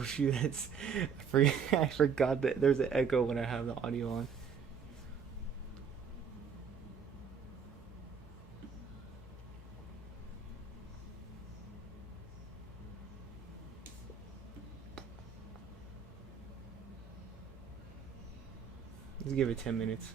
Oh shoot, I forgot that there's an echo when I have the audio on. Let's give it 10 minutes.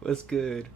What's good?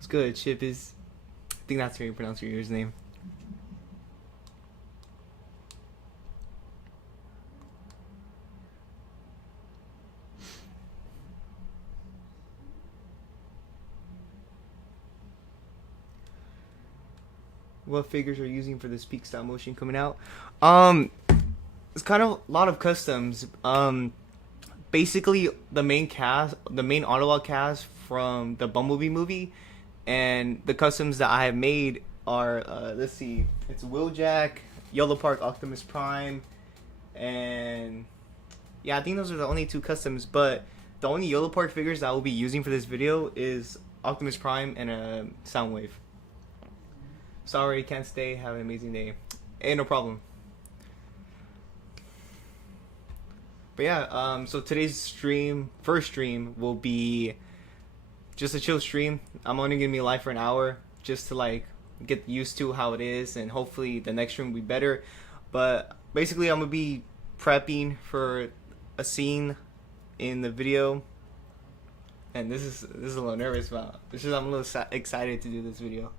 What's good? Chip is. I think that's how you pronounce your username. What figures are you using for this peak stop motion coming out? It's kind of a lot of customs. Basically the main cast, the main Autobot cast from the Bumblebee movie, and the customs that I have made are let's see, it's Wheeljack, Yellow Park, Optimus Prime, and yeah, I think those are the only two customs. But the only Yellow Park figures that I will be using for this video is Optimus Prime and a Soundwave. Sorry, can't stay. Have an amazing day. Hey, no problem. But yeah, so today's stream, first stream, will be just a chill stream. I'm only gonna be live for an hour just to like get used to how it is, and hopefully the next stream will be better. But basically, I'm gonna be prepping for a scene in the video, and this is a little nervous, but I'm a little excited to do this video.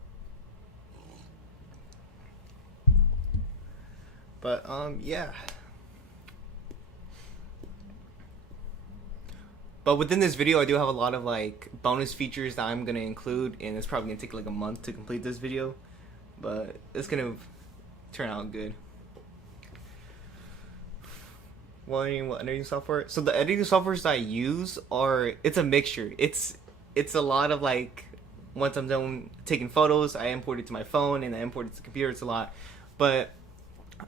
But yeah. But within this video, I do have a lot of like bonus features that I'm gonna include, and it's probably gonna take like a month to complete this video, but it's gonna turn out good. What editing software? So the editing softwares that I use it's a mixture. It's a lot of like, once I'm done taking photos, I import it to my phone and I import it to the computer. It's a lot, but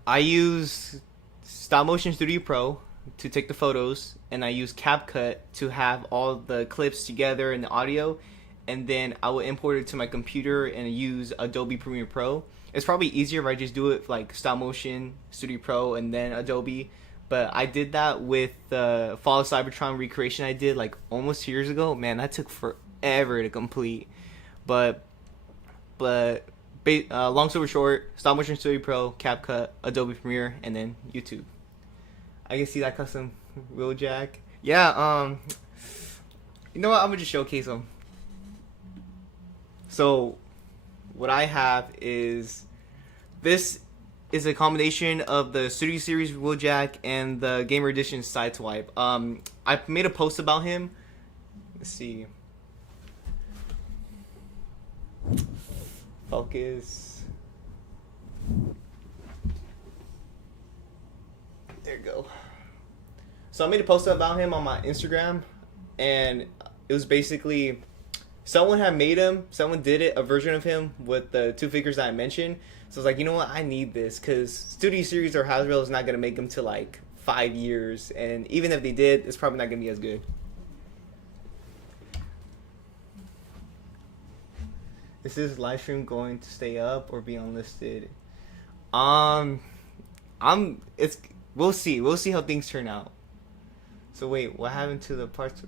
I use Stop Motion Studio Pro to take the photos, and I use CapCut to have all the clips together and the audio, and then I will import it to my computer and use Adobe Premiere Pro. It's probably easier if I just do it like Stop Motion Studio Pro and then Adobe, but I did that with the Fall of Cybertron recreation I did like almost 2 years ago. Man, that took forever to complete, but long story short, Stop Motion Studio Pro, CapCut, Adobe Premiere, and then YouTube. I can see that custom Wheeljack. Yeah, you know what? I'm gonna just showcase them. So, what I have is, this is a combination of the Studio Series Wheeljack and the Gamer Edition Sideswipe. I made a post about him. Let's see. Focus. There you go. So I made a post about him on my Instagram, and it was basically someone had made him, someone did it, a version of him with the two figures that I mentioned. So I was like, you know what, I need this because Studio Series or Hasbro is not gonna make them to like 5 years, and even if they did, it's probably not gonna be as good. Is this live stream going to stay up or be unlisted? Um, I'm. It's. We'll see. We'll see how things turn out. So wait, what happened to the parts?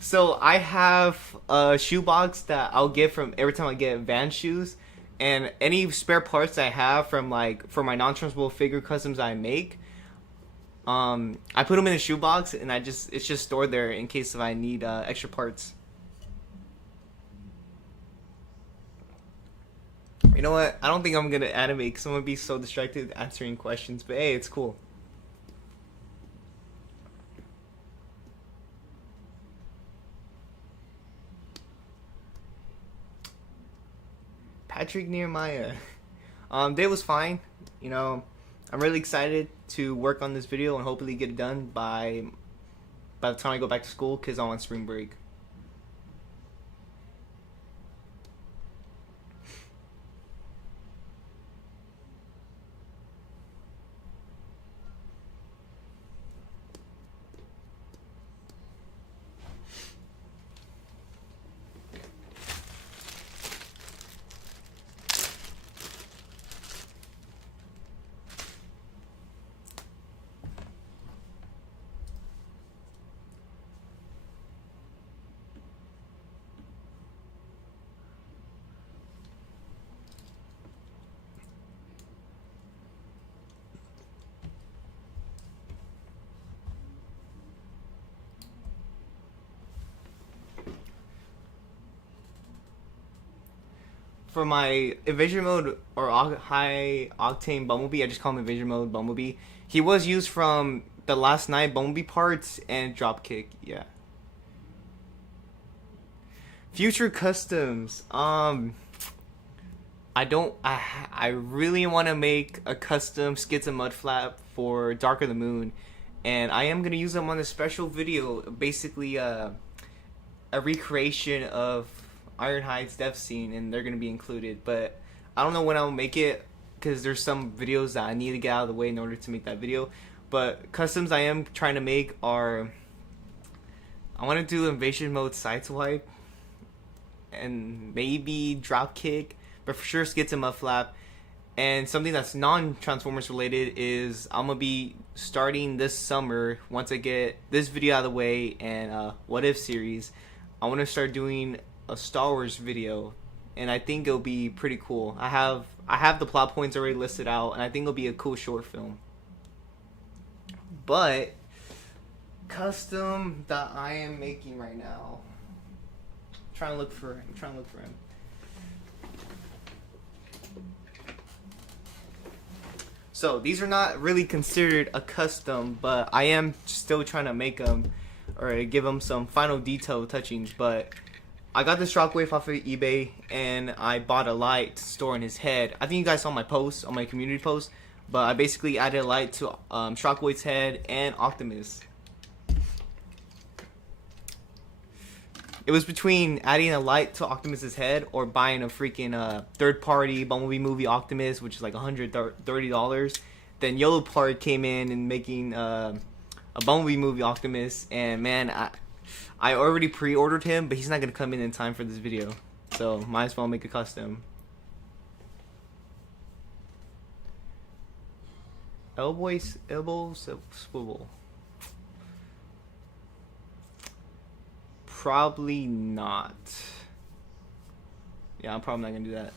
So I have a shoebox that I'll get from every time I get Vans shoes, and any spare parts I have from like for my non-transferable figure customs I make. I put them in a shoebox, and it's just stored there in case if I need extra parts. You know what? I don't think I'm gonna animate because I'm gonna be so distracted answering questions. But hey, it's cool. Patrick Nehemiah. Day was fine. You know, I'm really excited to work on this video and hopefully get it done by the time I go back to school because I'm on spring break. For my Evasion Mode or High Octane Bumblebee, I just call him Evasion Mode Bumblebee. He was used from the Last Night Bumblebee parts and Dropkick, yeah. Future customs. I really want to make a custom Skids and Mud Flap for Dark of the Moon, and I am gonna use them on a special video. Basically, a recreation of Ironhide's death scene, and they're gonna be included. But I don't know when I'll make it because there's some videos that I need to get out of the way in order to make that video. But customs I am trying to make are I want to do Invasion Mode Sideswipe and maybe Dropkick, but for sure Skids and Mud Flap. And something that's non-Transformers related is I'm gonna be starting this summer once I get this video out of the way and What If series. I want to start doing a Star Wars video, and I think it'll be pretty cool. I have the plot points already listed out, and I think it'll be a cool short film. But custom that I am making right now, I'm trying to look for him. So these are not really considered a custom, but I am still trying to make them or give them some final detail touchings. But I got this Shockwave off of eBay, and I bought a light to store in his head. I think you guys saw my post, on my community post, but I basically added a light to Shockwave's head and Optimus. It was between adding a light to Optimus's head or buying a freaking third-party Bumblebee movie Optimus, which is like $130. Then Yellow Part came in and making a Bumblebee movie Optimus, and man, I already pre-ordered him, but he's not gonna come in time for this video, so might as well make a custom. Elbow swivel. Probably not. Yeah, I'm probably not gonna do that.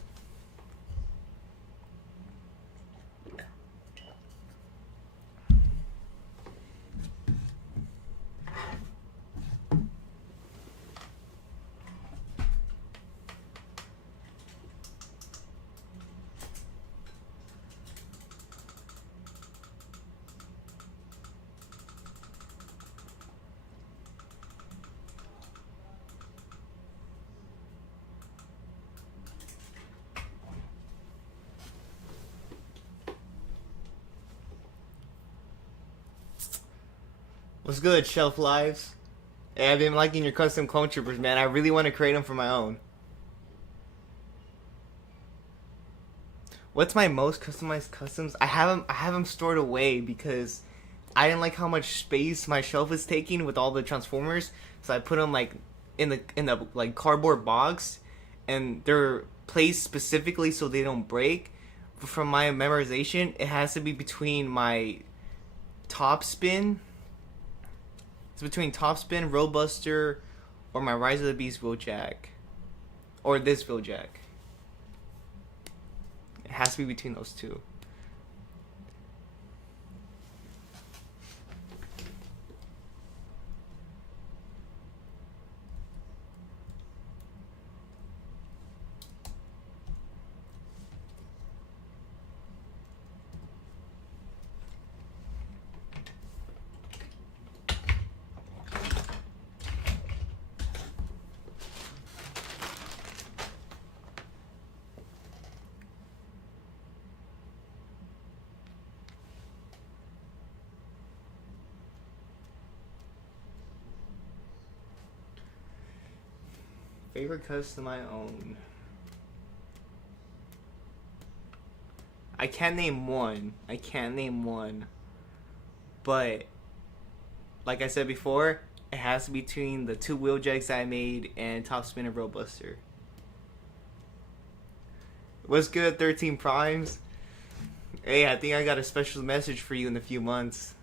What's good, Shelf Lives? Hey, I've been liking your custom clone troopers, man. I really want to create them for my own. What's my most customized customs? I have them stored away because I didn't like how much space my shelf is taking with all the transformers. So I put them like in the like cardboard box, and they're placed specifically so they don't break. But from my memorization, it has to be between my top spin. It's between top spin, Roadbuster, or my Rise of the Beast Wheeljack, or this Wheeljack. It has to be between those two. Favorite custom I own. I can't name one. But like I said before, it has to be between the two Wheeljacks I made and Top Spin and Roadbuster. What's good, 13 Primes? Hey, I think I got a special message for you in a few months.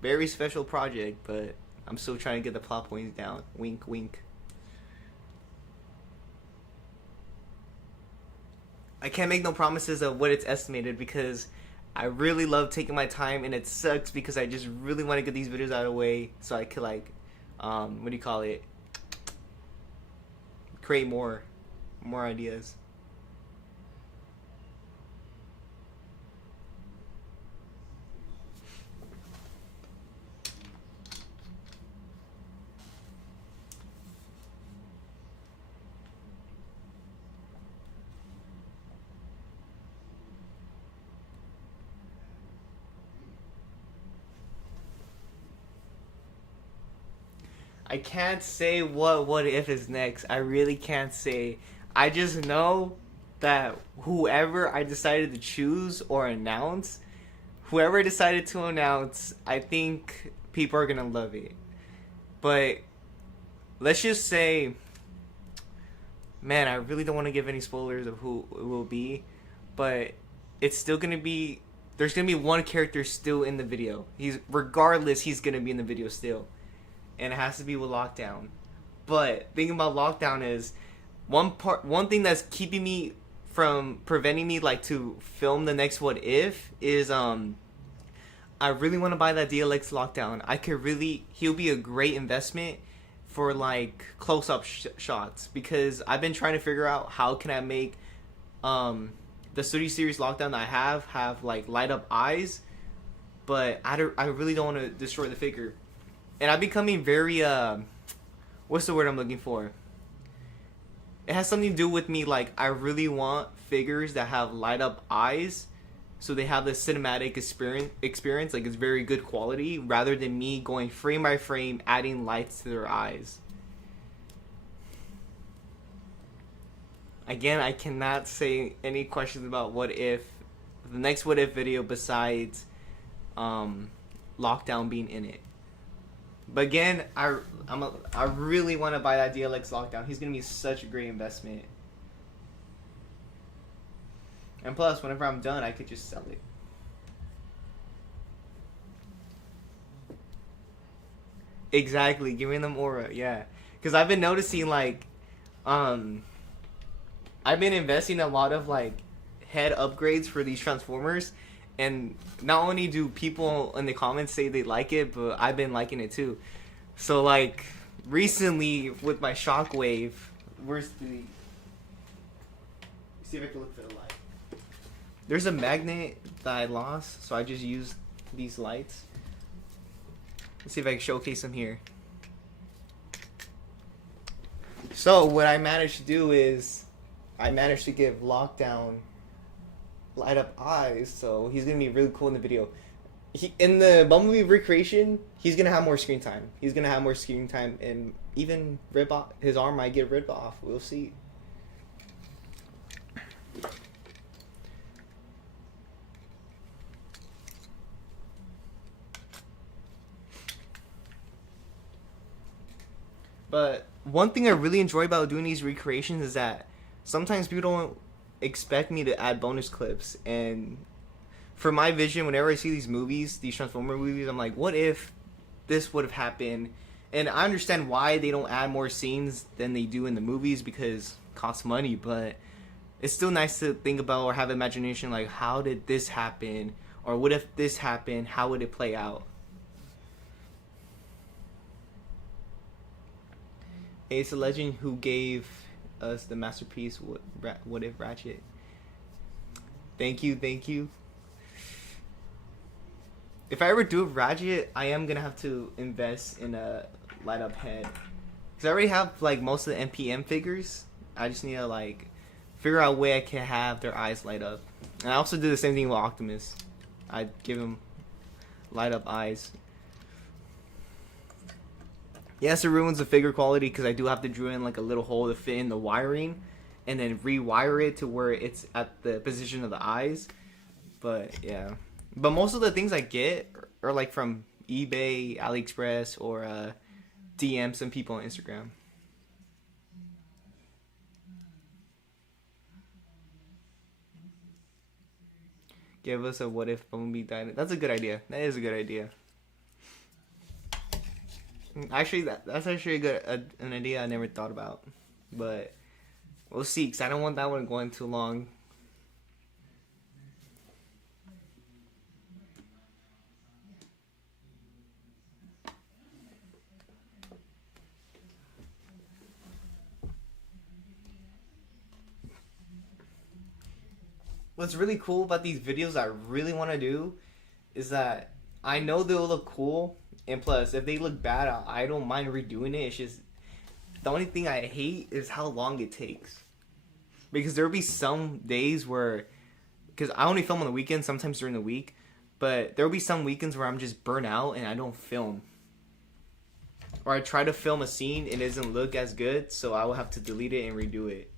Very special project, but I'm still trying to get the plot points down. Wink, wink. I can't make no promises of what it's estimated because I really love taking my time, and it sucks because I just really want to get these videos out of the way so I could like, what do you call it? Create more ideas. I can't say what if is next. I really can't say. I just know that whoever I decided to choose or announce, whoever I decided to announce, I think people are gonna love it. But let's just say, man, I really don't want to give any spoilers of who it will be, but it's still gonna be. There's gonna be one character still in the video. He's gonna be in the video still, and it has to be with Lockdown. But thinking about Lockdown is one thing that's keeping me from preventing me like to film the next what if is I really want to buy that DLX Lockdown. He'll be a great investment for like close up shots because I've been trying to figure out how can I make the Studio Series Lockdown that I have like light up eyes, but I really don't want to destroy the figure. And I'm becoming very, what's the word I'm looking for? It has something to do with me, like, I really want figures that have light up eyes, so they have the cinematic experience, like, it's very good quality, rather than me going frame by frame, adding lights to their eyes. Again, I cannot say any questions about what if, the next what if video besides, Lockdown being in it. But again, I really want to buy that DLX Lockdown. He's gonna be such a great investment. And plus, whenever I'm done, I could just sell it. Exactly, giving them aura, yeah. Because I've been noticing like, I've been investing a lot of like head upgrades for these Transformers. And not only do people in the comments say they like it, but I've been liking it too. So like recently with my Shockwave, where's the? See if I can look for the light. There's a magnet that I lost, so I just used these lights. Let's see if I can showcase them here. So what I managed to do is, I managed to give Lockdown light up eyes, so he's gonna be really cool in the video. In the Bumblebee recreation, he's gonna have more screen time. He's gonna have more screen time, and even rip off his arm might get ripped off. We'll see. But one thing I really enjoy about doing these recreations is that sometimes people don't expect me to add bonus clips, and for my vision, whenever I see these movies, these Transformer movies, I'm like, what if this would have happened? And I understand why they don't add more scenes than they do in the movies because it costs money, but it's still nice to think about or have imagination like, how did this happen? Or what if this happened? How would it play out? It's a legend who gave us the masterpiece, What If Ratchet. Thank you, thank you. If I ever do a Ratchet, I am gonna have to invest in a light up head. Cause I already have like most of the NPM figures. I just need to like figure out a way I can have their eyes light up. And I also do the same thing with Optimus. I give him light up eyes. Yes, it ruins the figure quality because I do have to drill in like a little hole to fit in the wiring, and then rewire it to where it's at the position of the eyes. But yeah. But most of the things I get are like from eBay, AliExpress, or DM some people on Instagram. Give us a what if Bumblebee died. That's a good idea. That is a good idea. Actually, that's actually an idea I never thought about. But we'll see, because I don't want that one going too long. What's really cool about these videos I really want to do is that I know they'll look cool, and plus, if they look bad, I don't mind redoing it. It's just the only thing I hate is how long it takes. Because there'll be some days where, because I only film on the weekends, sometimes during the week, but there'll be some weekends where I'm just burnt out and I don't film. Or I try to film a scene and it doesn't look as good, so I will have to delete it and redo it.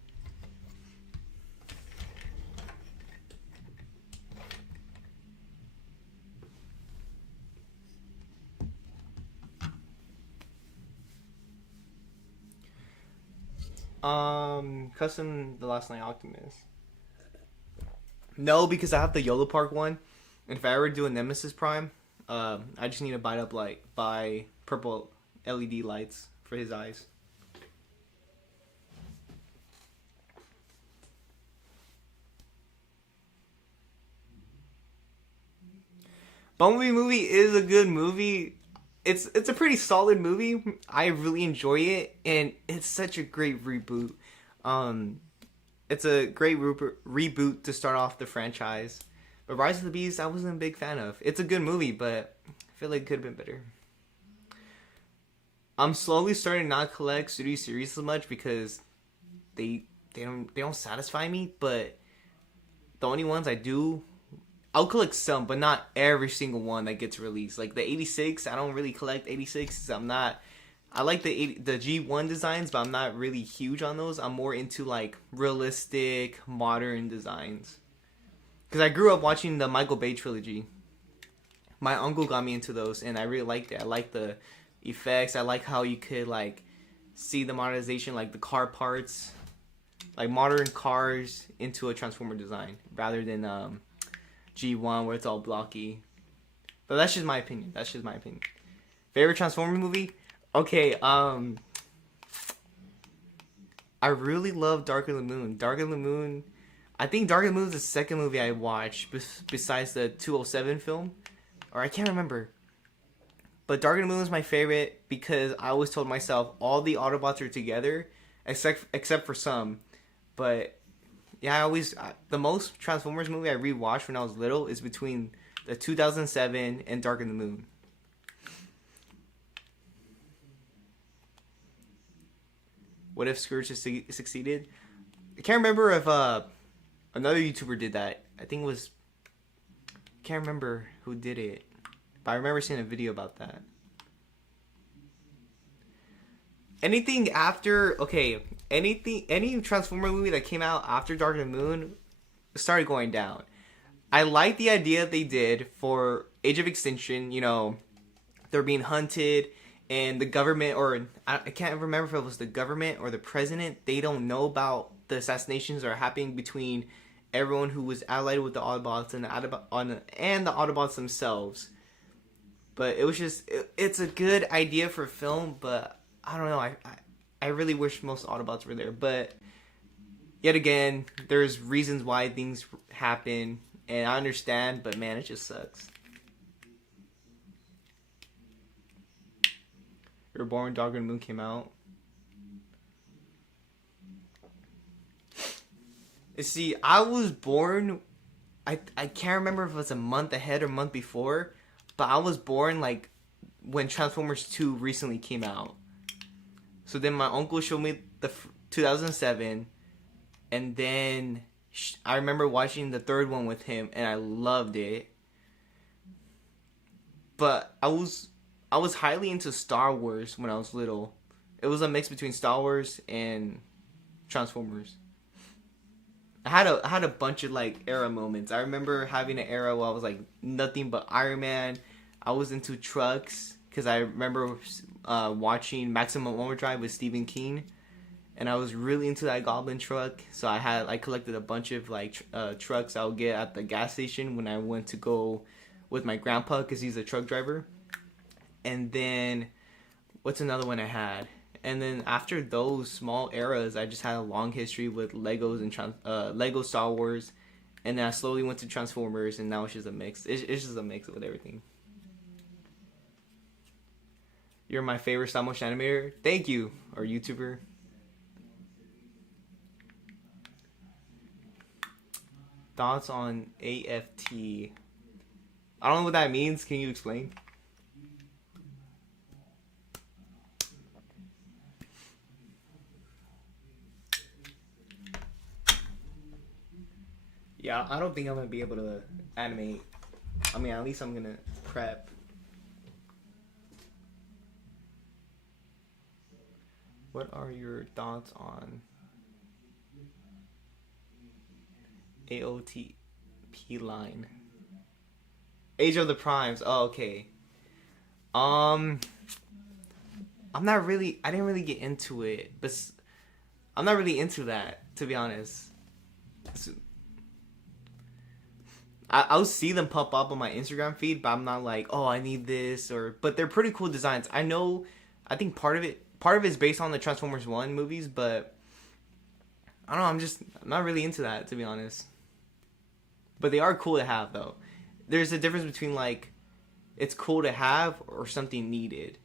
Custom The Last Night Optimus. No, because I have the Yolo Park one. And if I ever do a Nemesis Prime, I just need to buy purple LED lights for his eyes. Bumblebee movie is a good movie. It's a pretty solid movie. I really enjoy it, and it's such a great reboot. Um, it's a great reboot to start off the franchise. But Rise of the Beast, I wasn't a big fan of. It's a good movie, but I feel like it could have been better. I'm slowly starting to not collect Studio Series as much because they don't satisfy me. But the only ones I do, I'll collect some, but not every single one that gets released. Like the 86, I don't really collect 86. I like the G1 designs, but I'm not really huge on those. I'm more into like realistic, modern designs. Because I grew up watching the Michael Bay trilogy. My uncle got me into those, and I really liked it. I like the effects. I like how you could like see the modernization, like the car parts, like modern cars into a Transformer design, rather than G1 where it's all blocky. But that's just my opinion. Favorite Transformer movie? Okay, I really love Dark of the Moon. I think Dark of the Moon is the second movie I watched besides the 207 film. Or I can't remember. But Dark of the Moon is my favorite because I always told myself all the Autobots are together except for some. But yeah, the most Transformers movie I rewatched when I was little is between the 2007 and Dark of the Moon. What if Scourge succeeded? I can't remember if another YouTuber did that. I think it was... Can't remember who did it. But I remember seeing a video about that. Anything after any Transformer movie that came out after Dark of the Moon started going down. I like the idea they did for Age of Extinction. You know, they're being hunted, and the government, or I can't remember if it was the government or the president, they don't know about the assassinations that are happening between everyone who was allied with the Autobots and the Autobots themselves. But it was just, it's a good idea for film, but I don't know. I really wish most Autobots were there. But yet again, there's reasons why things happen, and I understand, but man, it just sucks. You were born, Dark of the Moon came out. You see, I was born, I can't remember if it was a month ahead or a month before, but I was born like when Transformers 2 recently came out. So then my uncle showed me the 2007, and then I remember watching the third one with him, and I loved it. But I was highly into Star Wars when I was little. It was a mix between Star Wars and Transformers. I had a bunch of like era moments. I remember having an era where I was like nothing but Iron Man. I was into trucks because I remember watching Maximum Overdrive with Stephen King, and I was really into that Goblin truck. So I collected a bunch of like trucks I would get at the gas station when I went to go with my grandpa because he's a truck driver. And then what's another one I had? And then after those small eras, I just had a long history with Legos and Lego Star Wars, and then I slowly went to Transformers, and now it's just a mix. It's just a mix with everything. You're my favorite stop motion animator. Thank you, or YouTuber. Thoughts on AFT? I don't know what that means. Can you explain? Yeah, I don't think I'm gonna be able to animate. I mean, at least I'm gonna prep. What are your thoughts on AOTP line? Age of the Primes. Oh, okay. I'm not really. I didn't really get into it, but I'm not really into that, to be honest. I'll see them pop up on my Instagram feed, but I'm not like, oh, I need this, but they're pretty cool designs. I know, I think part of it is based on the Transformers 1 movies, but I don't know, I'm not really into that, to be honest. But they are cool to have, though. There's a difference between, like, it's cool to have or something needed.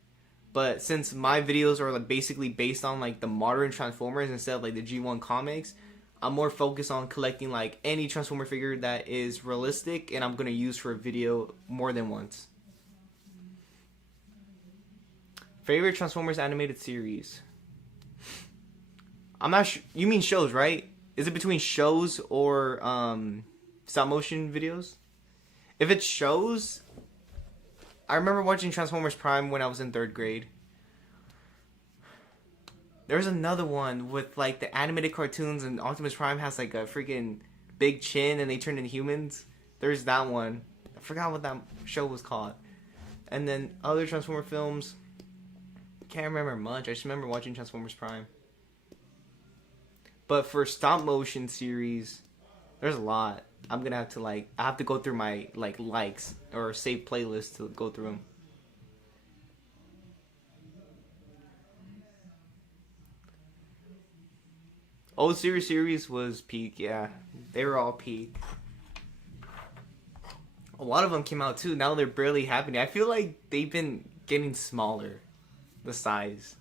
But since my videos are like basically based on like the modern Transformers instead of like the G1 comics, I'm more focused on collecting like any Transformer figure that is realistic and I'm going to use for a video more than once. Favorite Transformers animated series? I'm not sure. You mean shows, right? Is it between shows or stop motion videos? If it's shows, I remember watching Transformers Prime when I was in 3rd grade. There's another one with like the animated cartoons, and Optimus Prime has like a freaking big chin and they turn into humans. There's that one. I forgot what that show was called. And then other Transformer films, can't remember much. I just remember watching Transformers Prime. But for stop motion series, there's a lot. I'm gonna have to I have to go through my likes or save playlists to go through them. Old series was peak, yeah. They were all peak. A lot of them came out too. Now they're barely happening. I feel like they've been getting smaller, the size.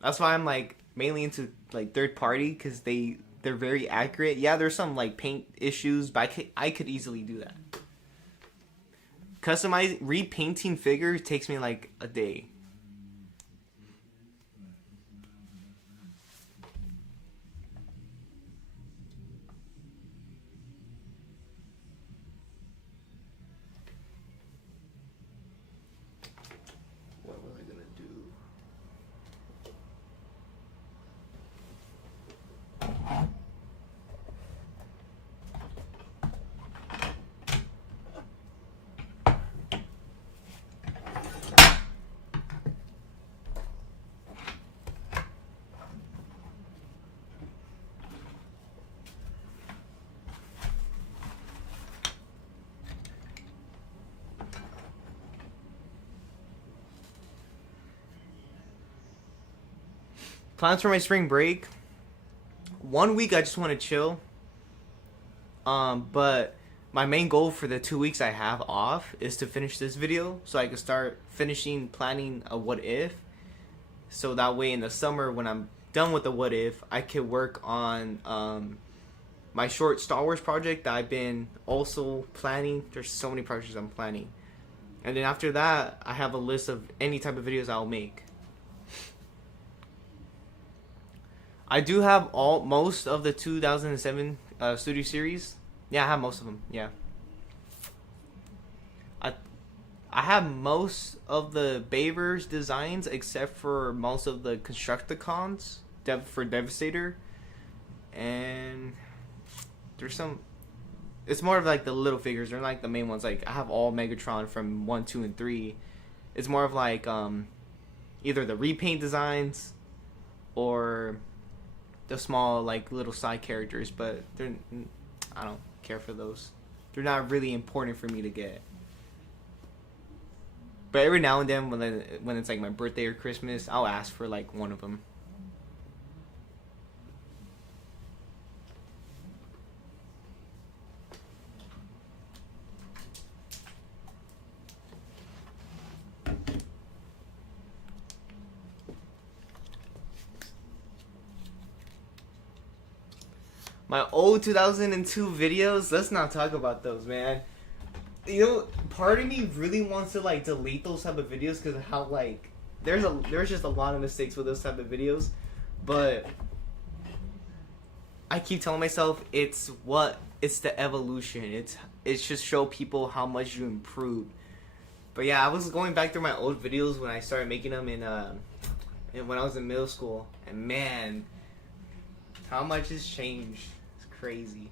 That's why I'm like mainly into like third party because they're very accurate. Yeah, there's some like paint issues, but I could easily do that. Repainting figures takes me like a day. Plans for my spring break. 1 week I just want to chill. But my main goal for the 2 weeks I have off is to finish this video so I can start finishing planning a what if. So that way in the summer when I'm done with the what if, I can work on my short Star Wars project that I've been also planning. There's so many projects I'm planning. And then after that, I have a list of any type of videos I'll make. I do have most of the 2007 studio series. Yeah, I have most of them. Yeah. I have most of the Bayverse designs except for most of the Constructicons for Devastator. And there's some. It's more of like the little figures. They're like the main ones. Like I have all Megatron from 1, 2, and 3. It's more of like either the repaint designs or the small like little side characters. But I don't care for those. They're not really important for me to get. But every now and then when it's like my birthday or Christmas, I'll ask for like one of them. My old 2002 videos, let's not talk about those, man. You know, part of me really wants to like delete those type of videos because of how like there's just a lot of mistakes with those type of videos, but I keep telling myself it's the evolution. It's just show people how much you improved. But yeah, I was going back through my old videos when I started making them in when I was in middle school, and man, how much has changed. It's crazy.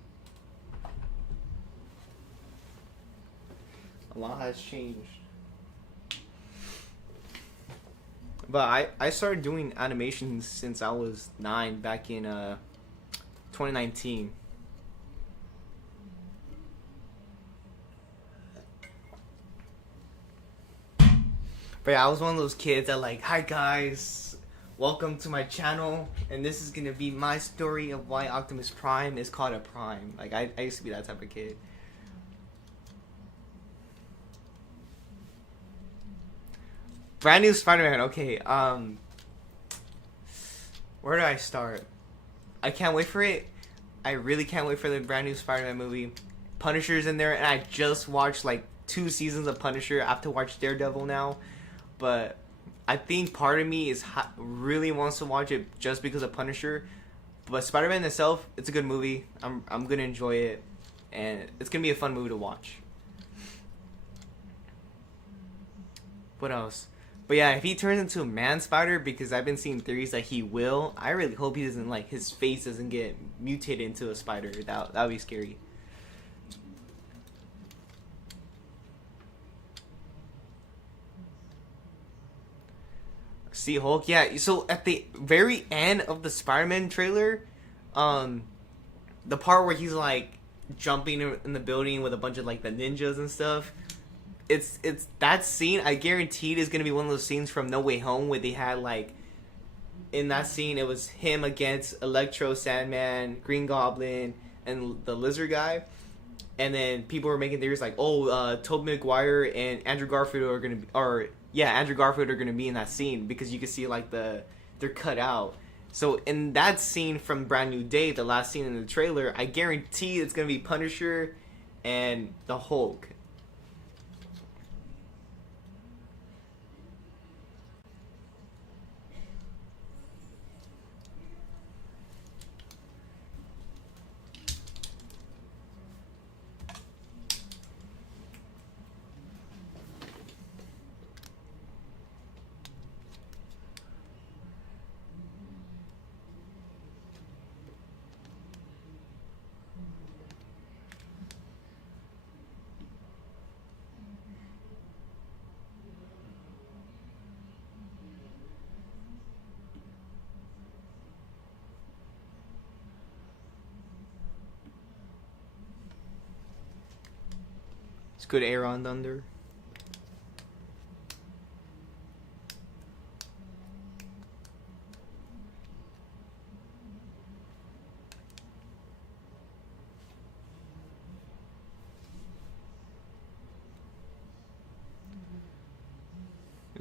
A lot has changed. But I started doing animations since I was 9 back in 2019. But yeah, I was one of those kids that like, hi guys, welcome to my channel, and this is gonna be my story of why Optimus Prime is called a Prime. Like I used to be that type of kid. Brand new Spider-Man. Okay, where do I start? I can't wait for it. I really can't wait for the brand new Spider-Man movie. Punisher's in there, and I just watched like 2 seasons of Punisher. I have to watch Daredevil now, but I think part of me really wants to watch it just because of Punisher. But Spider-Man itself, it's a good movie. I'm gonna enjoy it, and it's gonna be a fun movie to watch. What else? But yeah, if he turns into a man spider, because I've been seeing theories that he will, I really hope he doesn't, like, his face doesn't get mutated into a spider. That would be scary. See Hulk? Yeah, so at the very end of the Spider-Man trailer, the part where he's, like, jumping in the building with a bunch of, like, the ninjas and stuff, it's that scene I guaranteed is gonna be one of those scenes from No Way Home where they had like in that scene it was him against Electro, Sandman, Green Goblin, and the Lizard guy, and then people were making theories like, oh, Tobey Maguire and Andrew Garfield are gonna be, Andrew Garfield are gonna be in that scene because you can see like they're cut out. So in that scene from Brand New Day, the last scene in the trailer, I guarantee it's gonna be Punisher and the Hulk. It's good air on Thunder.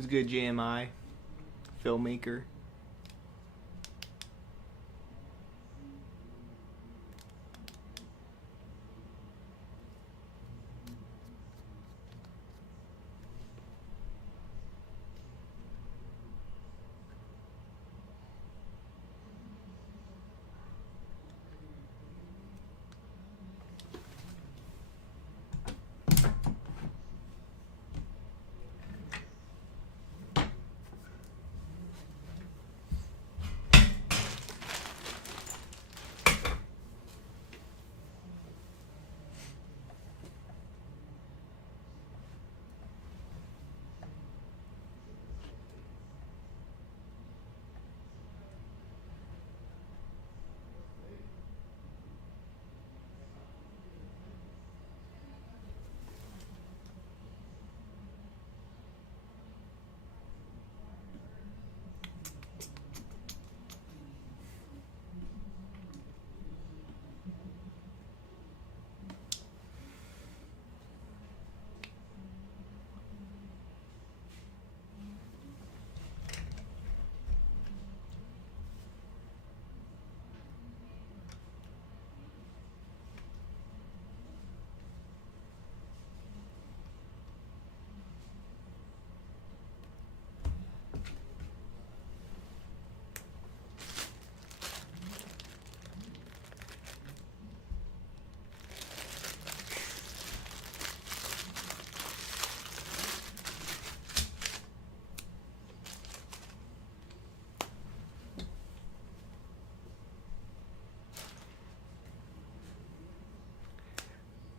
was good, JMI, filmmaker.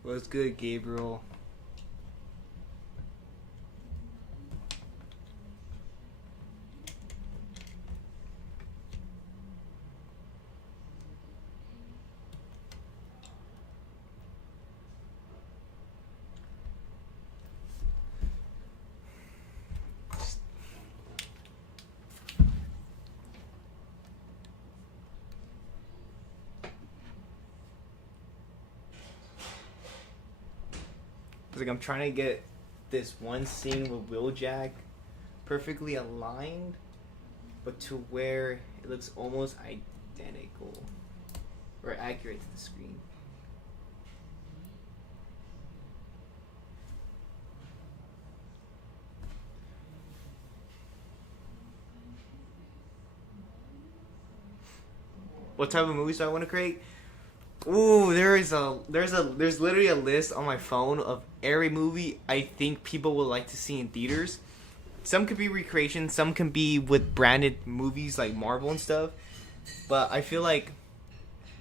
What's good, Gabriel? Like I'm trying to get this one scene with Wheeljack perfectly aligned, but to where it looks almost identical or accurate to the screen. What type of movies do I want to create? Ooh, there's literally a list on my phone of every movie I think people would like to see in theaters. Some could be recreations, some can be with branded movies like Marvel and stuff. But I feel like,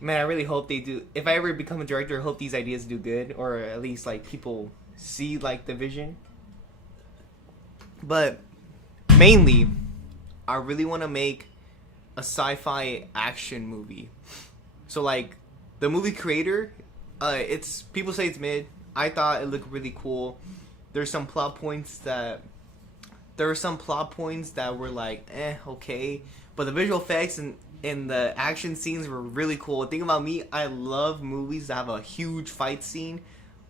man, I really hope they do. If I ever become a director, I hope these ideas do good, or at least like people see like the vision. But mainly, I really want to make a sci-fi action movie. So like the movie Creator, it's people say it's mid. I thought it looked really cool. There were some plot points that were like, okay. But the visual effects and the action scenes were really cool. The thing about me, I love movies that have a huge fight scene,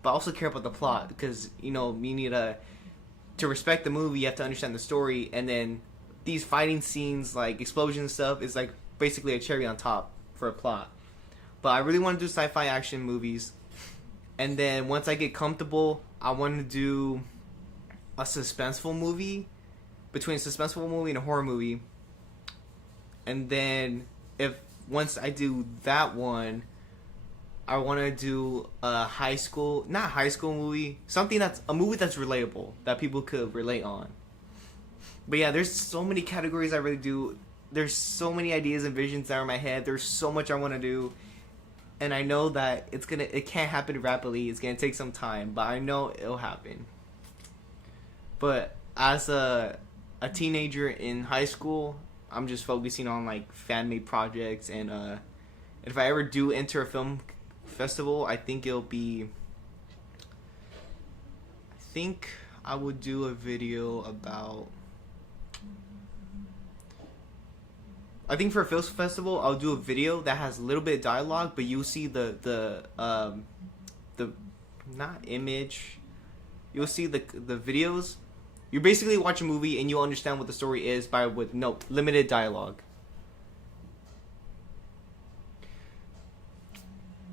but I also care about the plot because, you know, you need to respect the movie, you have to understand the story, and then these fighting scenes, like explosion stuff, is like basically a cherry on top for a plot. But I really want to do sci-fi action movies. And then once I get comfortable, I want to do a suspenseful movie, between a suspenseful movie and a horror movie. And then once I do that one, I want to do a not high school movie, a movie that's relatable, that people could relate on. But yeah, there's so many categories I really do. There's so many ideas and visions that are in my head. There's so much I want to do. And I know that it can't happen rapidly. It's gonna take some time, but I know it'll happen. But as a teenager in high school, I'm just focusing on like fan made projects, and if I ever do enter a film festival, I think I would do a video about. I think for a film festival, I'll do a video that has a little bit of dialogue, but you'll see the not image. You'll see the videos. You basically watch a movie and you understand what the story is by with no limited dialogue.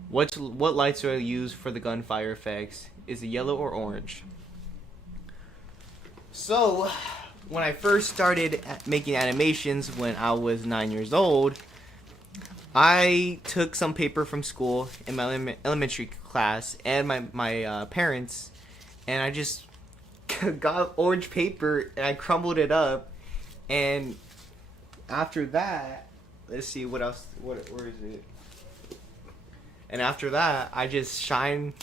What lights do I use for the gunfire effects? Is it yellow or orange? So, when I first started making animations when I was 9 years old, I took some paper from school in my elementary class and my parents, and I just got orange paper and I crumbled it up, and after that, let's see what else. Where is it? And after that, I just shine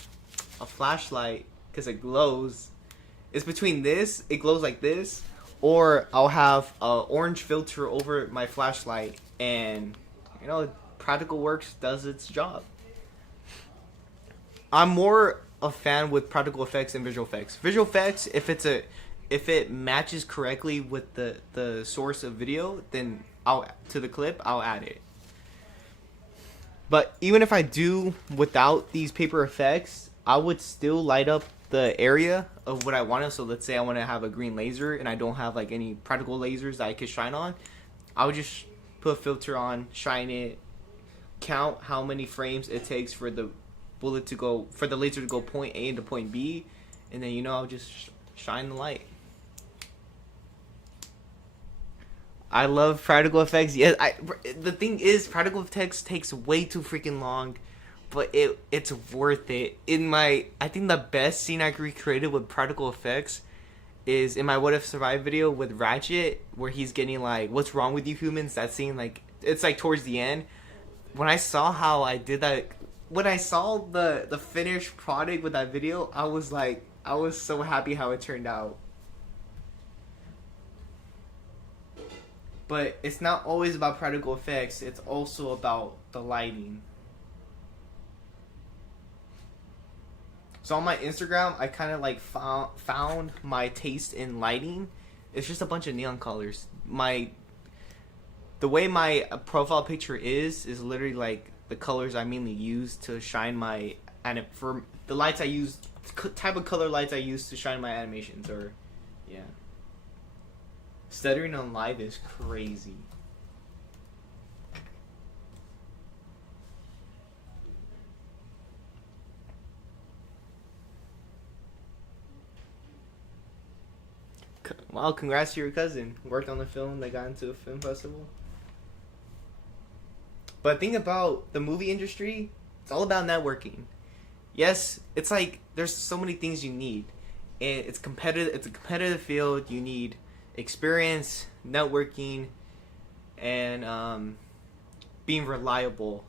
a flashlight because it glows. It's between this, it glows like this, or I'll have a orange filter over my flashlight, and Practical Works does its job. I'm more a fan with practical effects and visual effects. Visual effects, if it matches correctly with the source of video, then I'll add it. But even if I do without these paper effects, I would still light up the area of what I wanted. So let's say I want to have a green laser and I don't have like any practical lasers that I could shine on. I would just put a filter on, shine it, count how many frames it takes for the laser to go point A into point B, and then I'll just shine the light. I love practical effects. Yes, the thing is, practical effects takes way too freaking long, but it's worth it. I think the best scene I recreated with practical effects is in my What If Survive video with Ratchet, where he's getting like, "What's wrong with you humans?" That scene, like, it's like towards the end. When I saw how I did that, when I saw the finished product with that video, I was so happy how it turned out. But it's not always about practical effects, it's also about the lighting. So on my Instagram, I kind of like found my taste in lighting. It's just a bunch of neon colors. The way my profile picture is literally like the colors I mainly use to shine for the lights I use, type of color lights I use to shine my animations, or yeah. Stuttering on live is crazy. Wow, congrats to your cousin. Worked on the film that got into a film festival. But think about the movie industry, it's all about networking. Yes, it's like there's so many things you need. And it's a competitive field. You need experience, networking, and being reliable.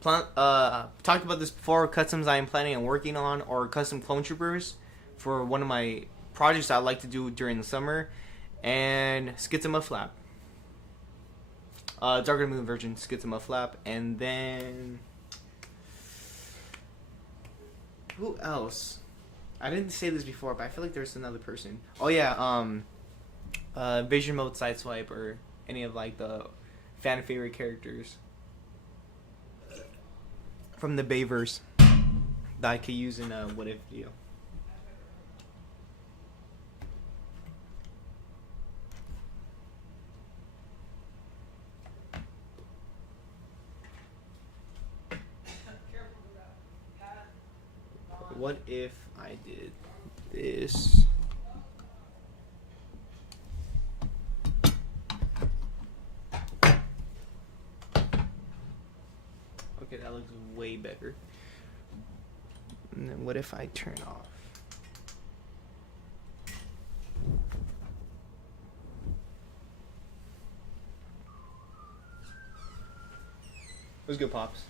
Talked about this before. Customs I am planning on working on, or custom clone troopers for one of my projects I like to do during the summer, and Skitsuma Flap. Darker Moon version Skitsuma Flap, and then who else? I didn't say this before, but I feel like there's another person. Oh yeah, Vision Mode Sideswipe, or any of like the fan favorite characters from the Bayverse that I could use in a What If video. What if I did this? Okay, that looks way better. And then what if I turn off? Let's go, Pops.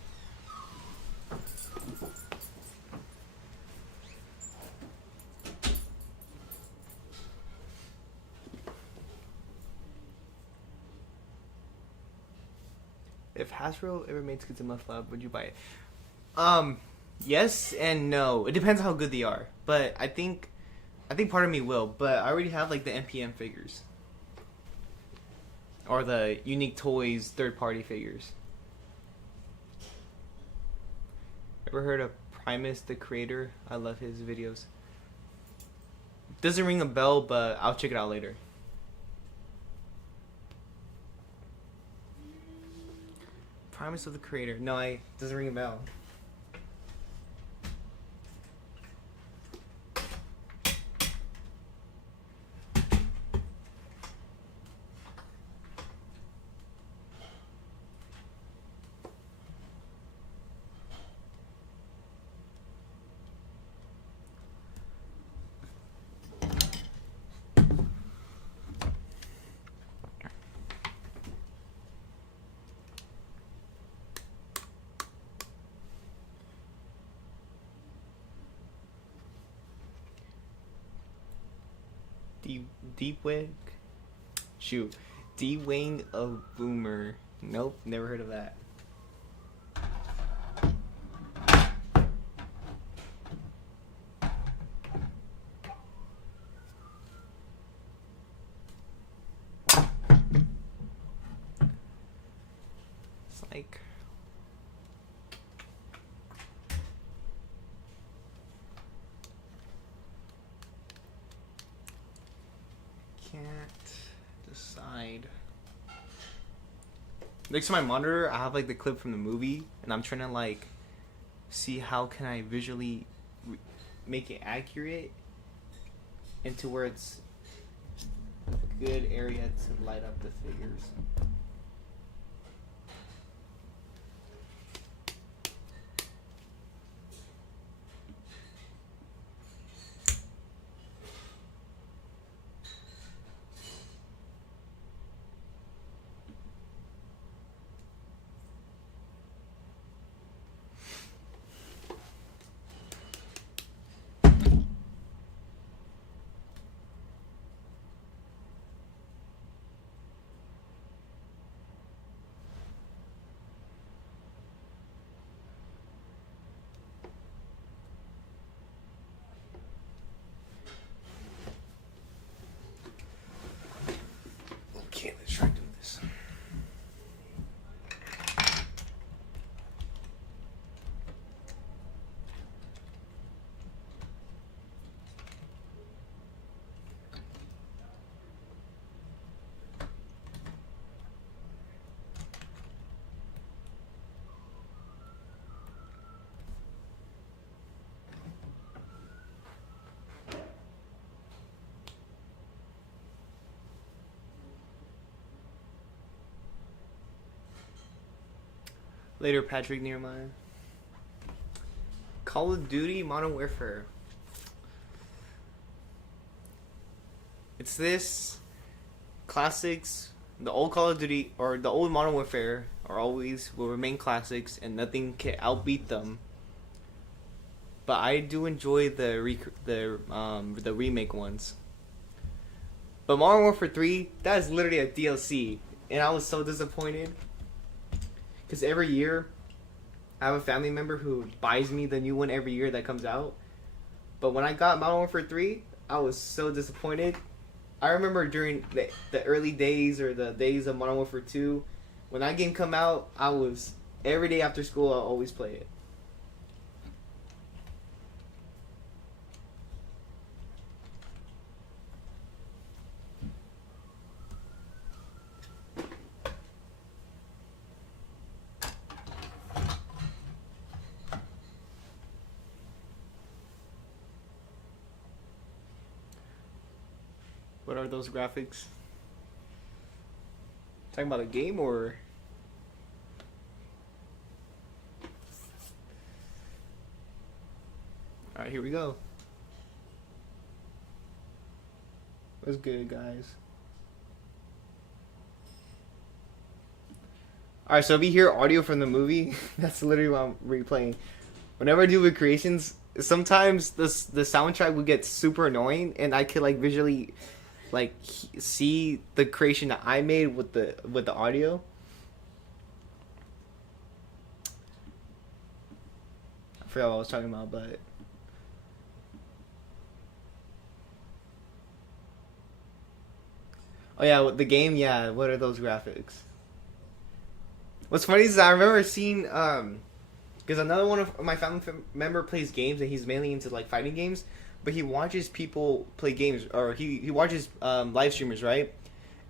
If Hasbro ever made Skitsuma Flap, would you buy it? Yes and no. It depends on how good they are. But I think part of me will. But I already have like the NPM figures, or the Unique Toys third-party figures. Ever heard of Primus, the creator. I love his videos. Doesn't ring a bell, but I'll check it out later. Primus of the creator. No, I doesn't ring a bell. Deep Wing? Shoot. D-Wing of Boomer. Nope, never heard of that. It's like... Can't decide. Next to my monitor, I have like the clip from the movie, and I'm trying to like see how can I visually make it accurate into where it's a good area to light up the figures. Okay, let's try doing this. Later, Patrick Nehemiah. Call of Duty Modern Warfare. It's this classics. The old Call of Duty or the old Modern Warfare are always will remain classics, and nothing can outbeat them. But I do enjoy the remake ones. But Modern Warfare 3, that is literally a DLC, and I was so disappointed. Because every year, I have a family member who buys me the new one every year that comes out. But when I got Modern Warfare 3, I was so disappointed. I remember during the early days or the days of Modern Warfare 2, when that game come out, I was, every day after school, I'll always play it. What are those graphics? Talking about a game or? Alright, here we go. What's good, guys? Alright, so if you hear audio from the movie, that's literally what I'm replaying. Whenever I do recreations, sometimes the soundtrack would get super annoying, and I could like visually like see the creation that I made with the audio. I forgot what I was talking about, but oh yeah, the game. Yeah, what are those graphics? What's funny is I remember seeing Because another one of my family member plays games, and he's mainly into like fighting games. But he watches people play games, or he watches live streamers, right?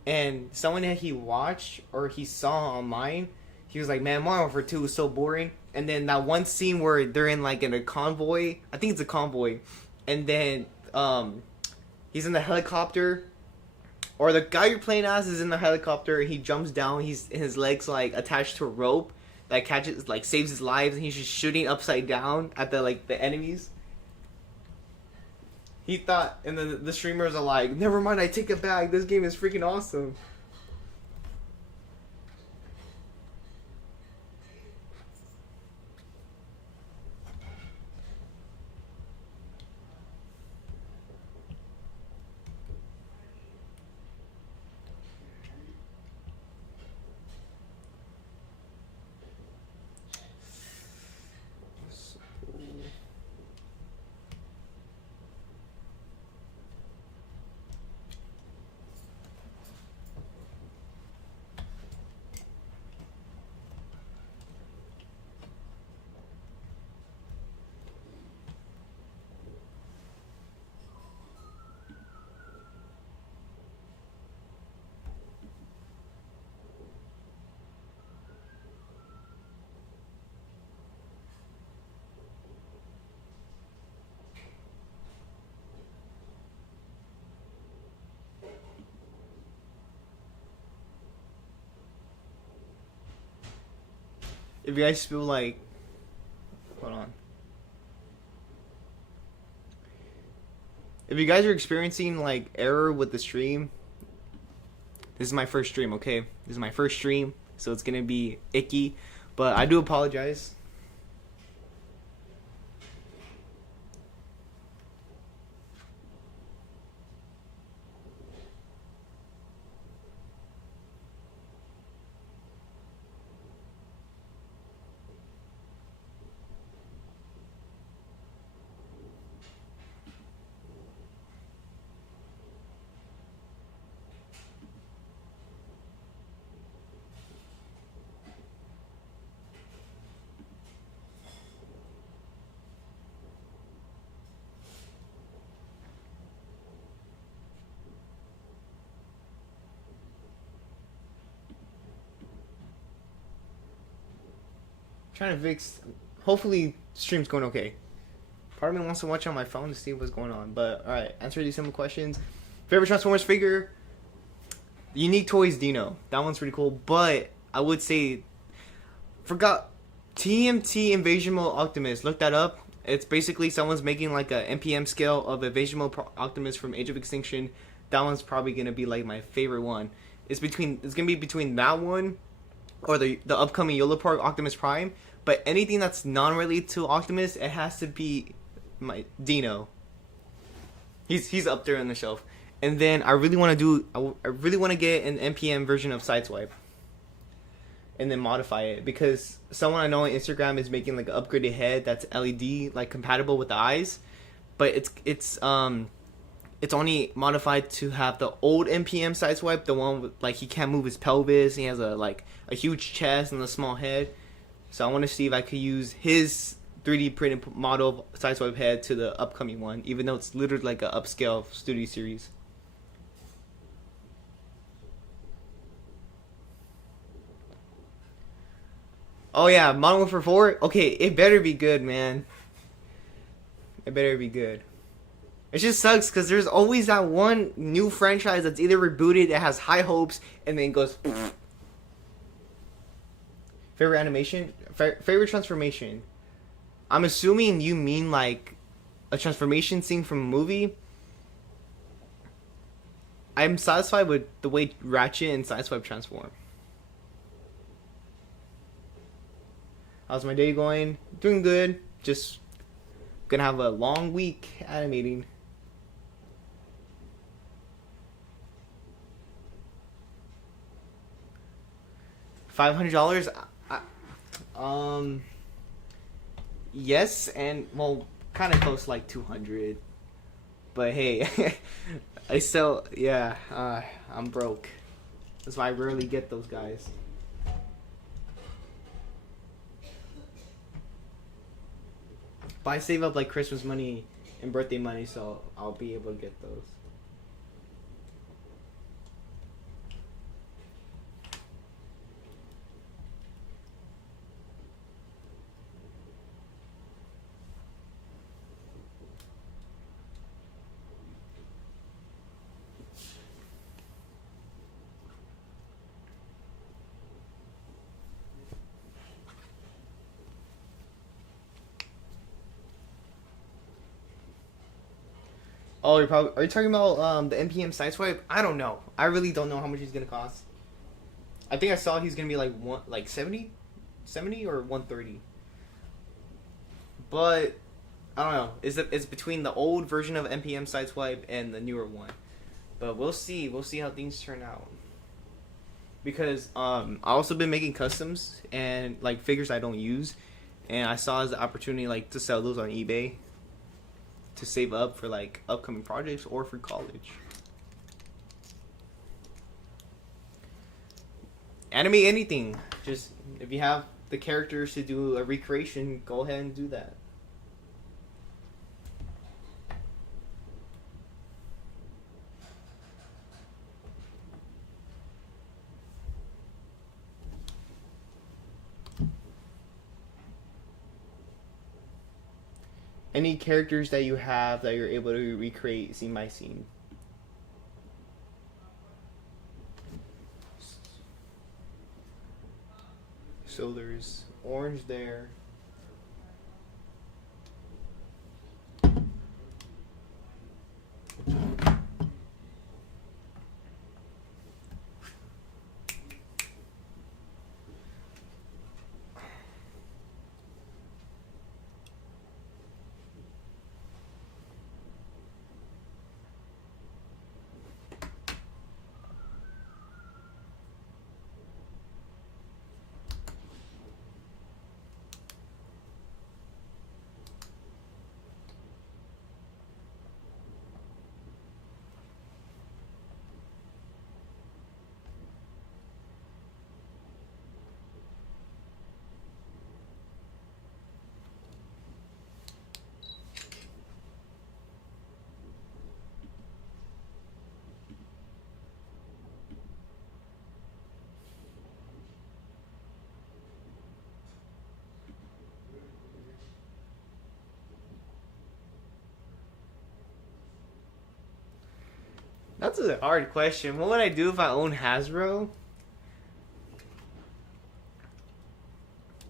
And someone that he watched or he saw online, he was like, "Man, Modern Warfare 2 is so boring." And then that one scene where they're in like in a convoy, I think it's a convoy, and then he's in the helicopter, or the guy you're playing as is in the helicopter. He jumps down. His legs like attached to a rope that catches like saves his lives, and he's just shooting upside down at the enemies. He thought, and the streamers are like, "Never mind, I take it back. This game is freaking awesome." If you guys feel like, hold on. If you guys are experiencing like error with the stream, this is my first stream, okay? This is my first stream, so it's gonna be icky, but I do apologize. Trying to fix. Hopefully, stream's going okay. Part of me wants to watch on my phone to see what's going on. But alright, answer these simple questions. Favorite Transformers figure? Unique Toys Dino. That one's pretty cool. But I would say, forgot TMT Invasion Mode Optimus. Look that up. It's basically someone's making like a NPM scale of Invasion Mode Optimus from Age of Extinction. That one's probably gonna be like my favorite one. It's gonna be between that one or the upcoming Yolo Park Optimus Prime. But anything that's non-related to Optimus, it has to be my Dino. He's up there on the shelf. And then I really want to get an NPM version of Sideswipe, and then modify it, because someone I know on Instagram is making like an upgraded head that's LED like compatible with the eyes, but it's only modified to have the old NPM Sideswipe, the one with like he can't move his pelvis, he has a huge chest and a small head. So I want to see if I could use his 3D printed model of Sideswipe head to the upcoming one, even though it's literally like an upscale studio series. Oh yeah, Modern Warfare 4? Okay, it better be good, man. It better be good. It just sucks because there's always that one new franchise that's either rebooted, it has high hopes, and then goes... Favorite animation? Favorite transformation? I'm assuming you mean like a transformation scene from a movie. I'm satisfied with the way Ratchet and Sideswipe transform. How's my day going? Doing good. Just gonna have a long week animating. $500? Yes, and well, kind of close, like 200. But hey, I sell. Yeah, I'm broke. That's why I rarely get those guys. But I save up like Christmas money and birthday money, so I'll be able to get those. Oh, are you talking about the NPM sideswipe? I don't know. I really don't know how much he's gonna cost. I think I saw he's gonna be like 70, 70 or 130. But I don't know. It's between the old version of NPM sideswipe and the newer one. But we'll see. We'll see how things turn out. Because I also been making customs and like figures I don't use, and I saw as the opportunity like to sell those on eBay to save up for like upcoming projects or for college. Animate anything. Just if you have the characters to do a recreation, go ahead and do that. Any characters that you have that you're able to recreate scene by scene. So there's orange there. That's a hard question. What would I do if I own Hasbro?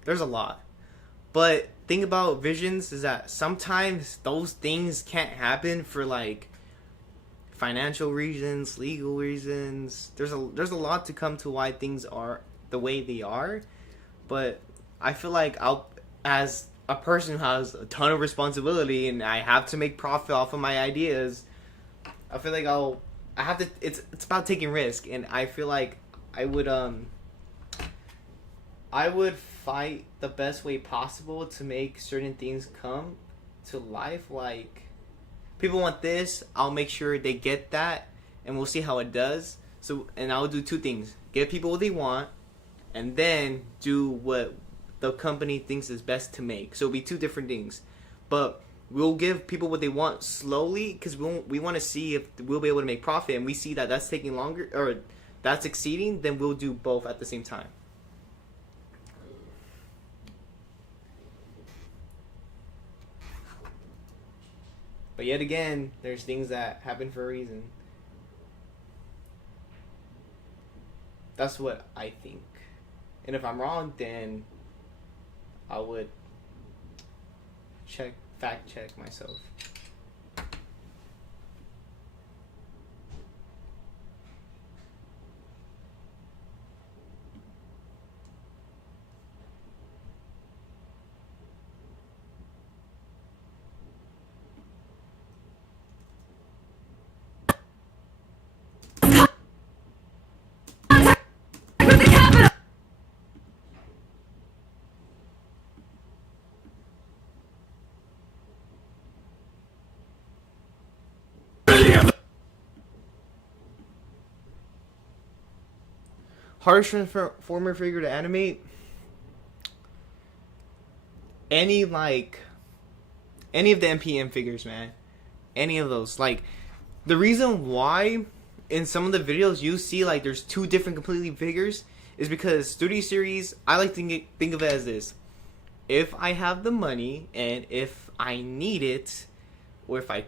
There's a lot. But thing about visions is that sometimes those things can't happen for like financial reasons, legal reasons. There's a lot to come to why things are the way they are. But I feel like I'll as a person who has a ton of responsibility and I have to make profit off of my ideas, I feel like I have to. It's about taking risk, and I feel like I would fight the best way possible to make certain things come to life. Like people want this, I'll make sure they get that, and we'll see how it does. So, and I'll do two things: get people what they want, and then do what the company thinks is best to make. So it'll be two different things, but we'll give people what they want slowly because we want to see if we'll be able to make profit, and we see that that's taking longer or that's exceeding, then we'll do both at the same time. But yet again, there's things that happen for a reason. That's what I think. And if I'm wrong, then I would fact check myself. Hardest transformer figure to animate? Any like Any of the NPM figures, man. Any of those. Like, the reason why in some of the videos you see like there's two different completely figures is because Studio Series, I like to think of it as this. If I have the money and if I need it, or if I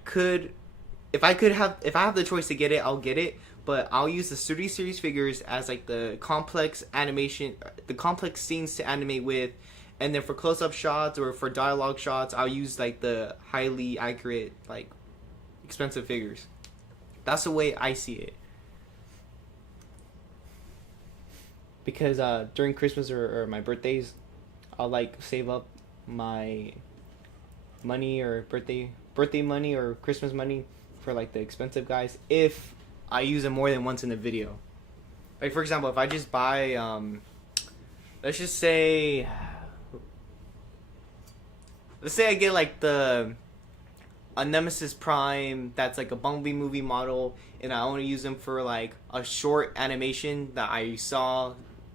have the choice to get it, I'll get it. But I'll use the Studio Series figures as like the complex animation, the complex scenes to animate with, and then for close-up shots or for dialogue shots, I'll use like the highly accurate, like expensive figures. That's the way I see it. Because during Christmas or my birthdays, I'll like save up my money or birthday money or Christmas money for like the expensive guys if I use them more than once in the video. Like for example, if I just buy let's say I get like a Nemesis Prime that's like a Bumblebee movie model, and I only use them for like a short animation that I saw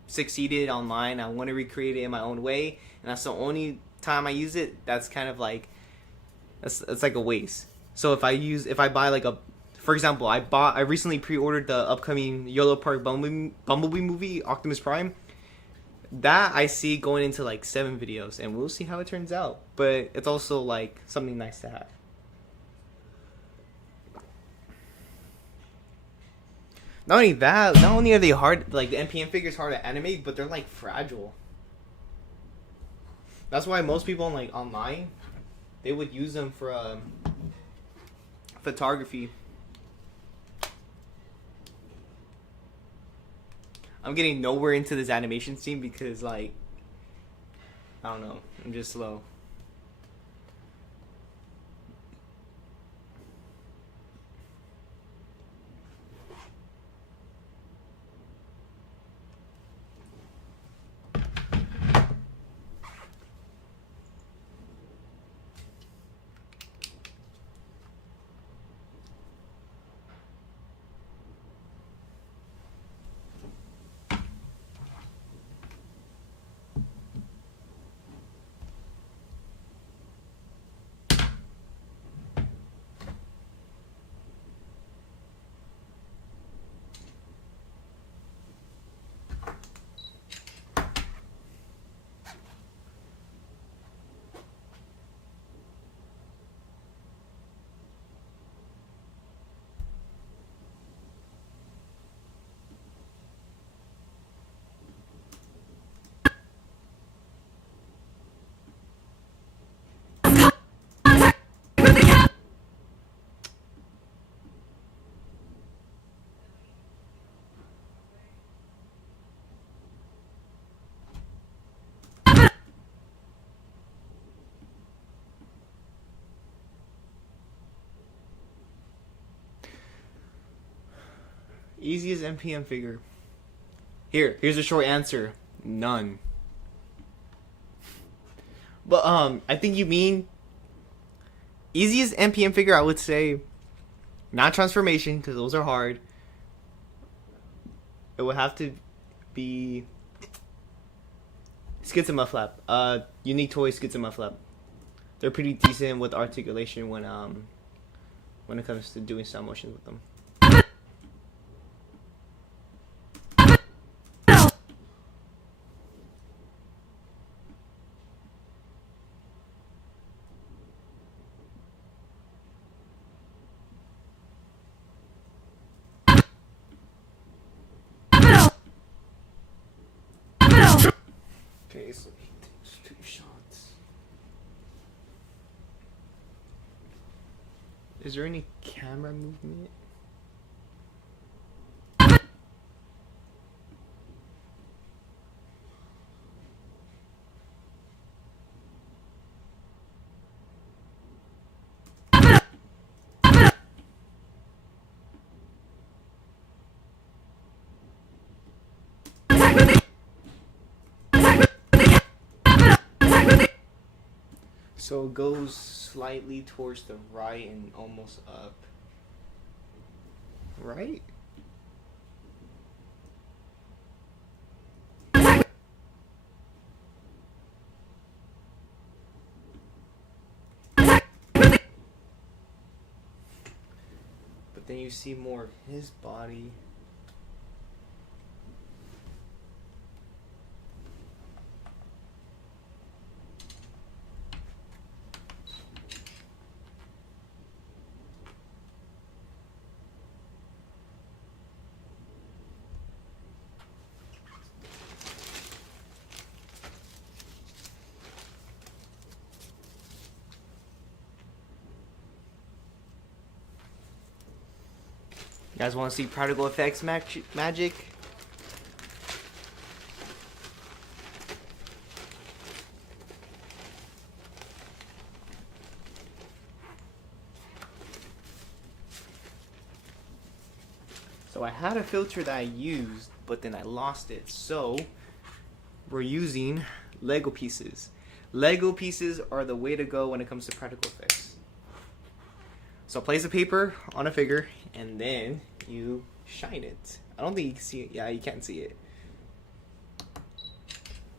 succeeded online. I want to recreate it in my own way, and that's the only time I use it. That's kind of like it's like a waste. So if I buy like for example, I recently pre-ordered the upcoming Yolo Park Bumblebee movie, Optimus Prime. That I see going into like 7 videos, and we'll see how it turns out. But it's also like something nice to have. Not only that, not only are they hard, like the NPM figures hard to animate, but they're like fragile. That's why most people like online, they would use them for photography. I'm getting nowhere into this animation scene because like, I don't know, I'm just slow. Easiest NPM figure. Here's a short answer. None. But I think you mean easiest NPM figure. I would say not transformation because those are hard. It would have to be Skits and Mufflap. Unique Toys Skits and Mufflap. They're pretty decent with articulation when it comes to doing stop motion with them. Okay, so he takes 2 shots. Is there any camera movement? So it goes slightly towards the right and almost up. Right? then you see more of his body. You guys want to see particle effects magic? So I had a filter that I used, but then I lost it. So we're using Lego pieces. Lego pieces are the way to go when it comes to particle effects. So place a paper on a figure, and then you shine it. I don't think you can see it. Yeah, you can't see it.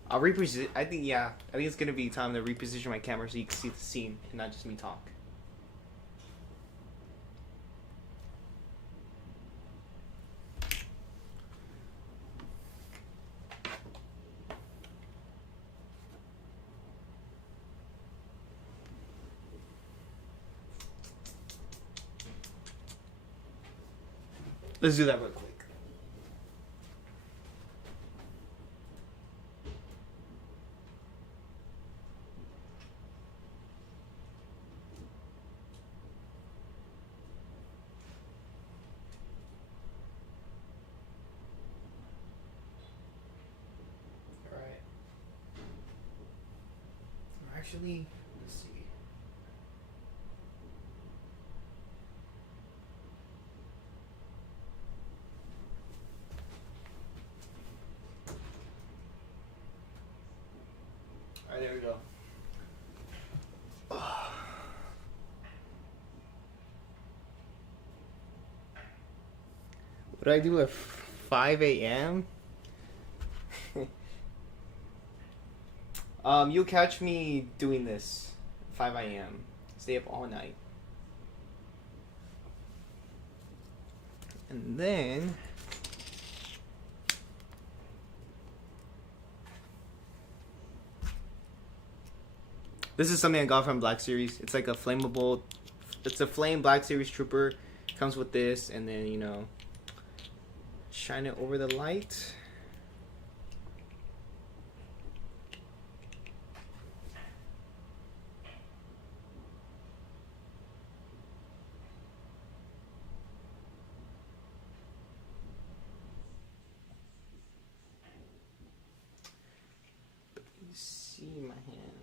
I'll reposition. I think it's gonna be time to reposition my camera so you can see the scene and not just me talk. Let's do that real quick. All right. Actually, let's see. Alright, there we go. What do I do at 5 a.m.? You'll catch me doing this 5 a.m. Stay up all night. And then this is something I got from Black Series. It's like a flammable, it's a flame Black Series trooper. Comes with this, and then, you know, shine it over the light. You see my hand.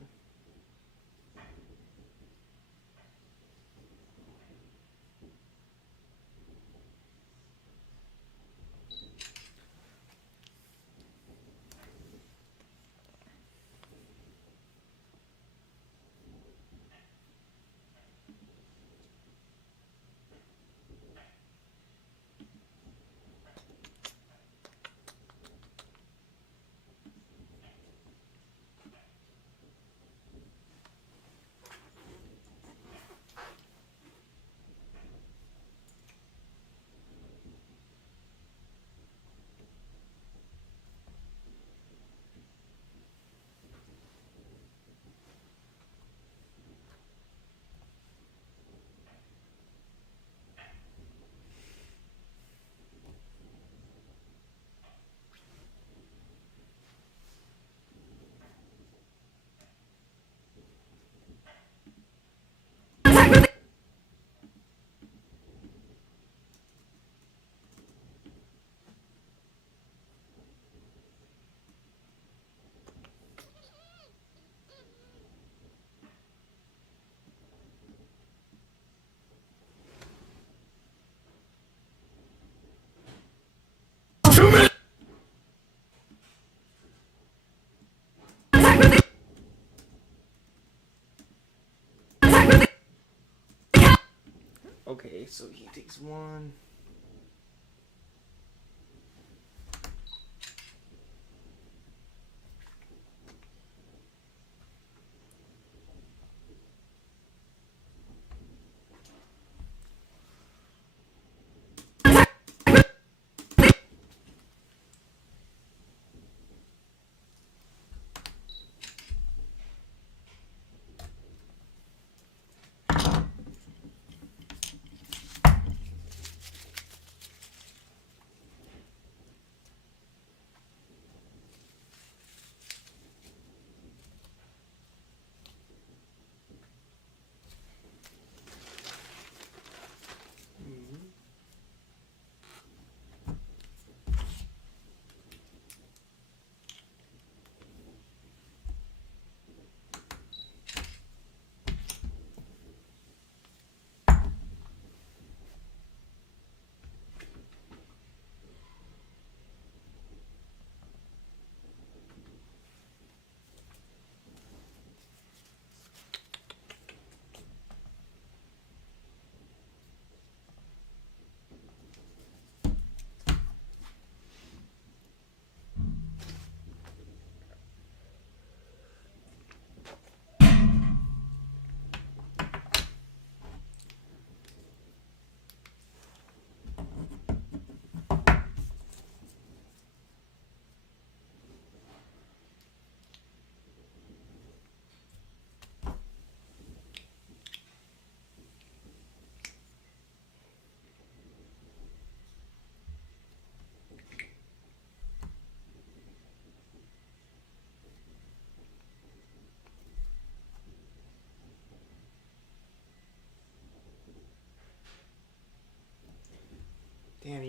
Okay, so he takes one.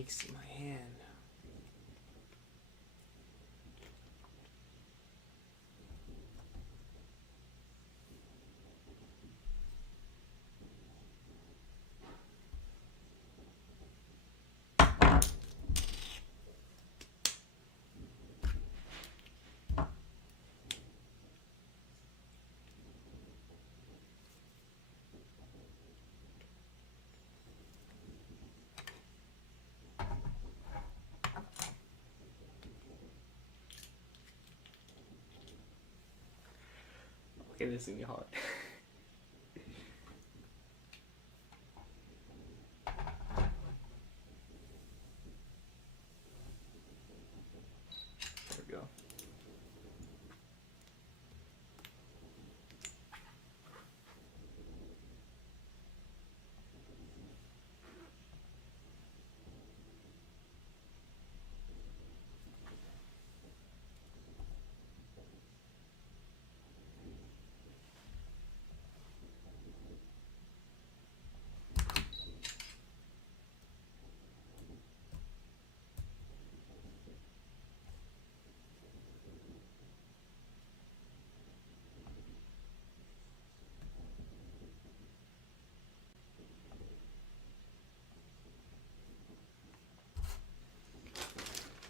makes my hand. Okay, this is gonna be hard. There we go.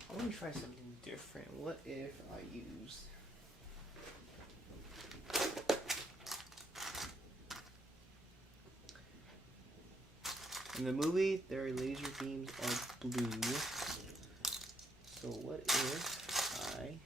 I want to try something different. What if I use... In the movie, their laser beams are blue. So what if I...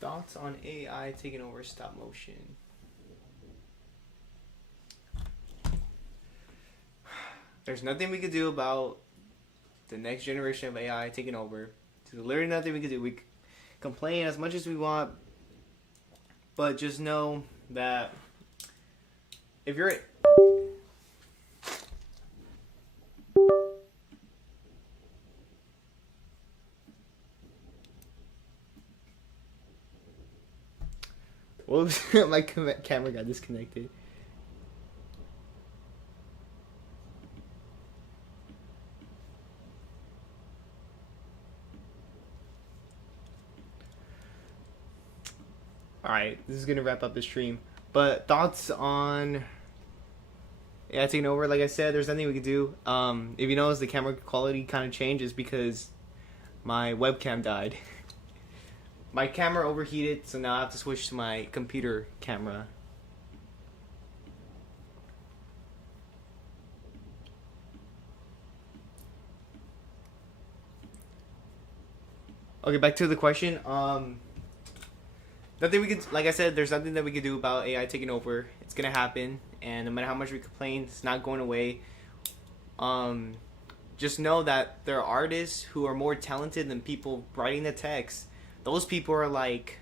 Thoughts on AI taking over stop motion? There's nothing we could do about the next generation of AI taking over. There's literally nothing we could do. We complain as much as we want, but just know that if you're... Whoops, my camera got disconnected. Alright, this is going to wrap up the stream. But thoughts on... Yeah, taking over. Like I said, there's nothing we could do. If you notice, the camera quality kind of changes because my webcam died. My camera overheated, so now I have to switch to my computer camera. Okay, back to the question. Nothing we could, like I said, there's nothing that we could do about AI taking over. It's gonna happen, and no matter how much we complain, it's not going away. Just know that there are artists who are more talented than people writing the text. Those people are like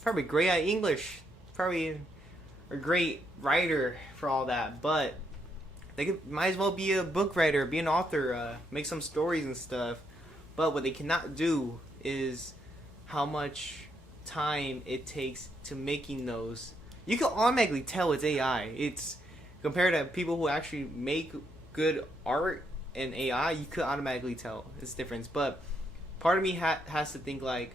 probably great at English, probably a great writer for all that, but they might as well be a book writer, be an author, make some stories and stuff. But what they cannot do is how much time it takes to making those. You can automatically tell it's AI. It's compared to people who actually make good art and AI, you could automatically tell it's difference. But part of me has to think like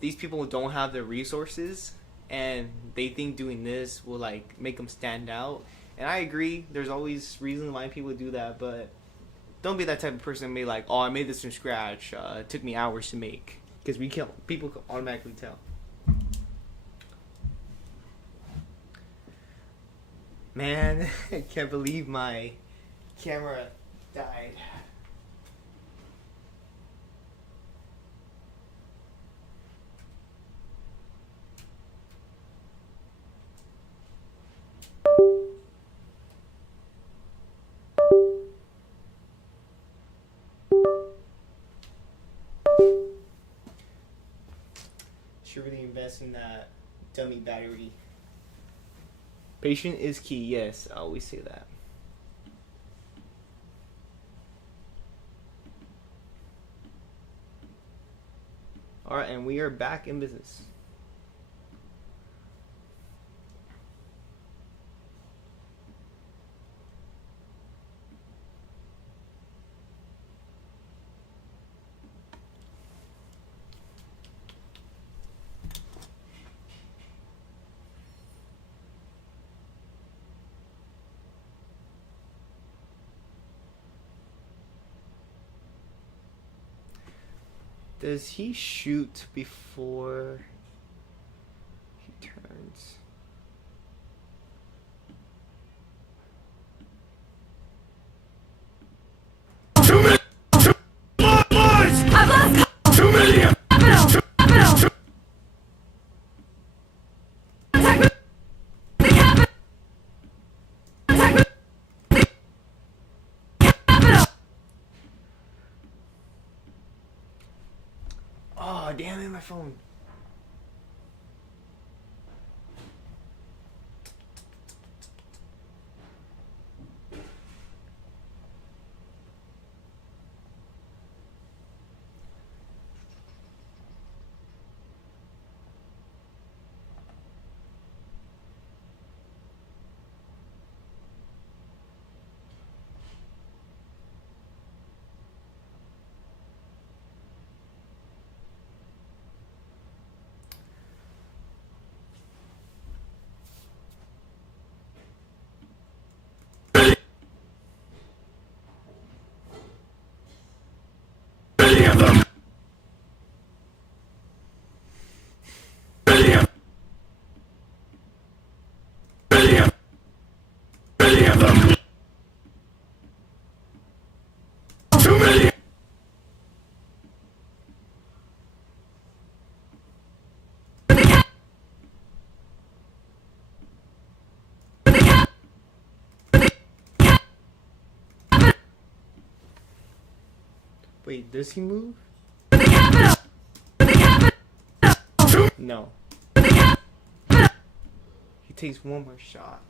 these people don't have the resources, and they think doing this will like make them stand out. And I agree. There's always reasons why people do that, but don't be that type of person and be like, "Oh, I made this from scratch. It took me hours to make." Because people can automatically tell. Man, I can't believe my camera died. Should really invest in that dummy battery. Patient is key. Yes, I always say that. All right, and we are back in business. Does he shoot before he turns? Too many boys! I've lost too many capital! Oh, damn it, my phone. Many of them! Many of them! Too many! Wait, does he move? No. He takes one more shot.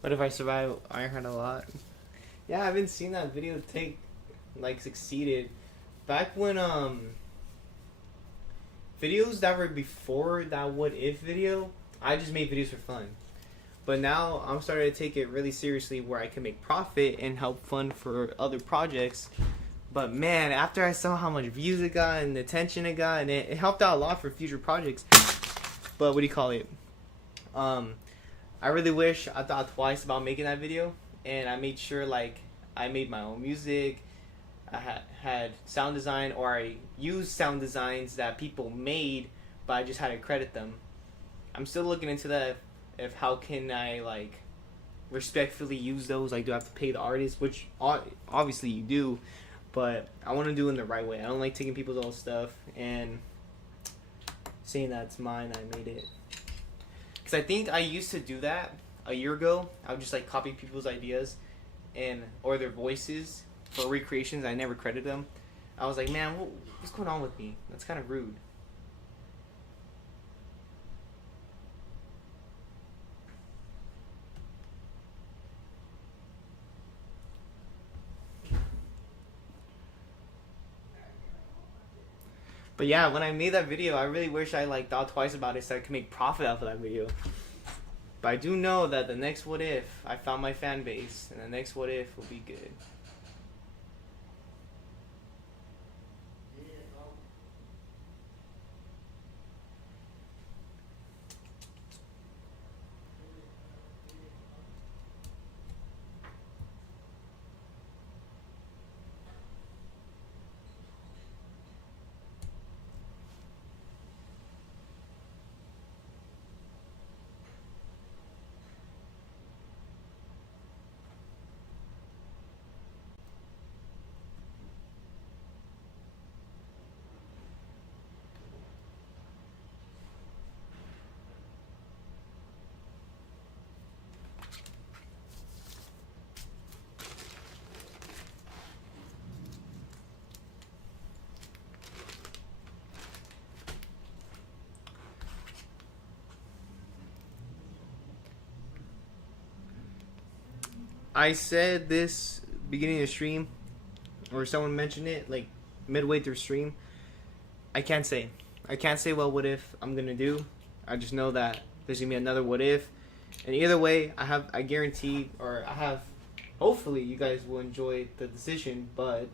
What if I survive Ironheart a lot? Yeah, I haven't seen that video succeeded. Back when videos that were before that what if video, I just made videos for fun. But now I'm starting to take it really seriously where I can make profit and help fund for other projects. But man, after I saw how much views it got and the attention it got, and it helped out a lot for future projects. But what do you call it? I really wish I thought twice about making that video, and I made sure like I made my own music. I had sound design, or I used sound designs that people made, but I just had to credit them. I'm still looking into that. If how can I like respectfully use those? Like, do I have to pay the artist? Which obviously you do, but I want to do it in the right way. I don't like taking people's old stuff and saying that it's mine. I made it. Because I think I used to do that a year ago. I would just like copy people's ideas, and or their voices for recreations. I never credit them. I was like, man, what's going on with me? That's kind of rude. But yeah, when I made that video, I really wish I like thought twice about it so I could make profit off of that video. But I do know that the next What If, I found my fan base, and the next What If will be good. I said this beginning of the stream, or someone mentioned it like midway through stream. I can't say. I can't say what if I'm gonna do. I just know that there's gonna be another what if, and either way, I guarantee, or I have. Hopefully, you guys will enjoy the decision, but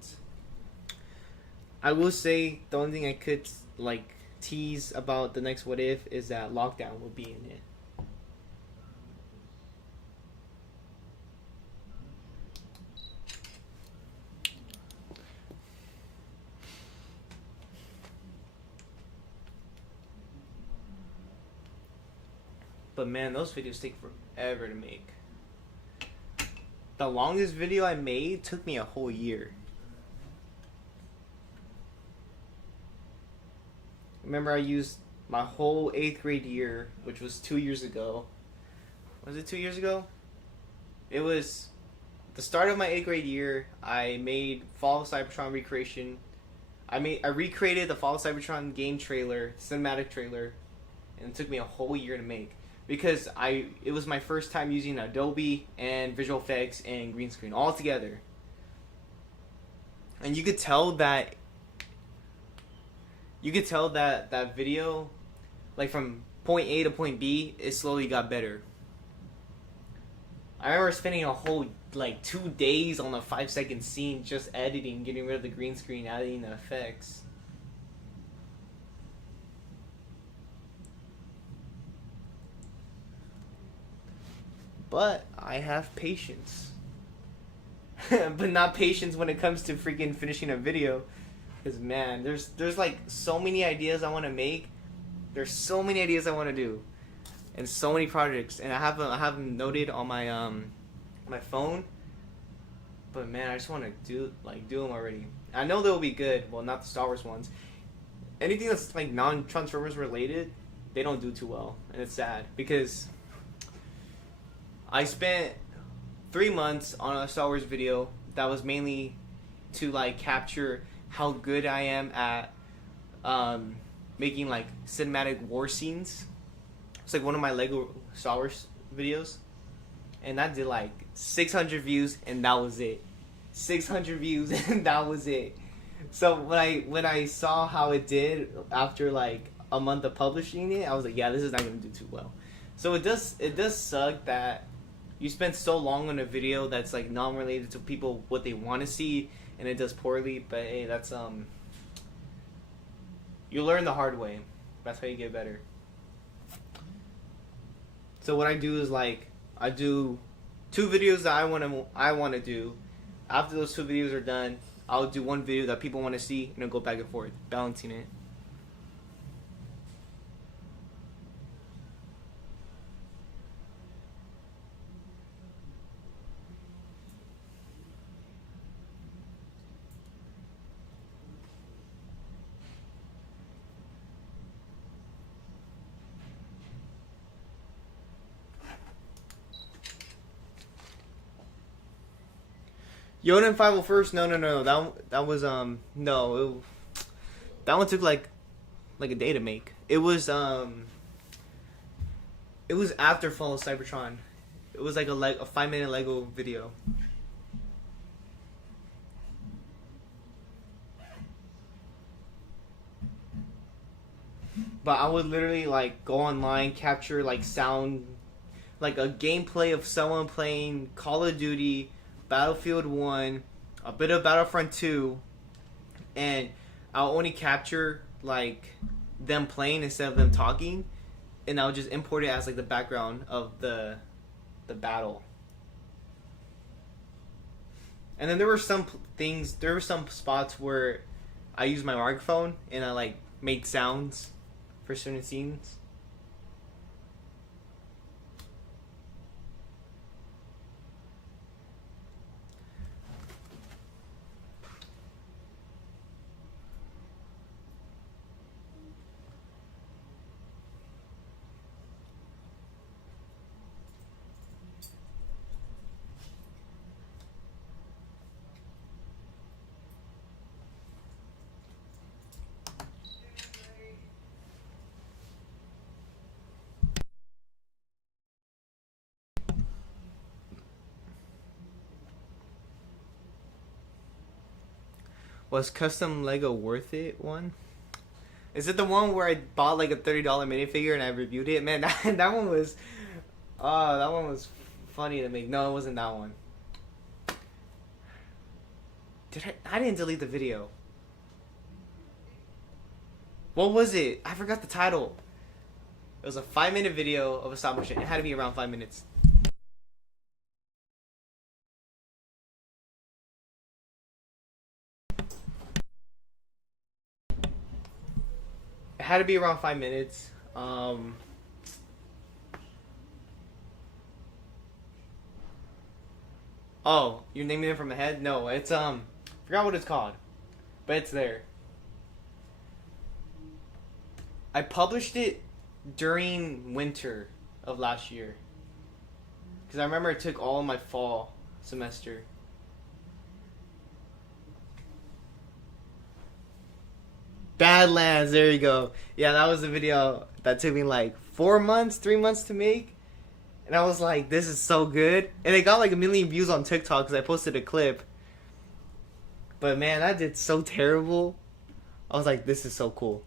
I will say the only thing I could like tease about the next what if is that lockdown will be in it. But man, those videos take forever to make. The longest video I made took me a whole year. Remember, I used my whole 8th grade year, which was 2 years ago. Was it 2 years ago? It was the start of my 8th grade year. I made Fall of Cybertron recreation. I recreated the Fall of Cybertron game trailer, cinematic trailer, and it took me a whole year to make. Because it was my first time using Adobe and visual effects and green screen all together. And you could tell that that video, like from point A to point B, it slowly got better. I remember spending a whole like 2 days on a 5-second scene just editing, getting rid of the green screen, adding the effects. But I have patience. But not patience when it comes to freaking finishing a video. Because man, there's like so many ideas I want to make. There's so many ideas I want to do. And so many projects. And I have them noted on my my phone. But man, I just want to do them already. I know they'll be good. Well, not the Star Wars ones. Anything that's like non-Transformers related, they don't do too well. And it's sad. Because I spent 3 months on a Star Wars video that was mainly to like capture how good I am at making like cinematic war scenes. It's like one of my Lego Star Wars videos, and that did like 600 views, and that was it. 600 views, and that was it. So when I saw how it did after like a month of publishing it, I was like, yeah, this is not gonna do too well. So it does suck that you spend so long on a video that's like non-related to people what they want to see, and it does poorly. But hey, that's you learn the hard way. That's how you get better. So what I do is like I do 2 videos that I want to do. After those 2 videos are done, I'll do 1 video that people want to see, and I'll go back and forth, balancing it. Yoden 501st. No. That was no. That one took like a day to make. It was after Fall of Cybertron. It was like a 5-minute Lego video. But I would literally like go online, capture like sound, like a gameplay of someone playing Call of Duty, Battlefield 1, a bit of Battlefront 2, and I'll only capture like them playing instead of them talking, and I'll just import it as like the background of the battle. And then there were some spots where I used my microphone and I like made sounds for certain scenes. Was custom Lego worth it one? Is it the one where I bought like a $30 minifigure and I reviewed it? Man, that one was funny to make. No, it wasn't that one. I didn't delete the video. What was it? I forgot the title. It was a 5-minute video of a stop motion. It had to be around 5 minutes. It had to be around 5 minutes. Oh, you're naming it from the head? No, it's forgot what it's called, but it's there. I published it during winter of last year because I remember it took all of my fall semester. Badlands, there you go. Yeah, that was the video that took me like 3 months to make. And I was like, this is so good. And it got like 1 million views on TikTok because I posted a clip. But man, I did so terrible. I was like, this is so cool.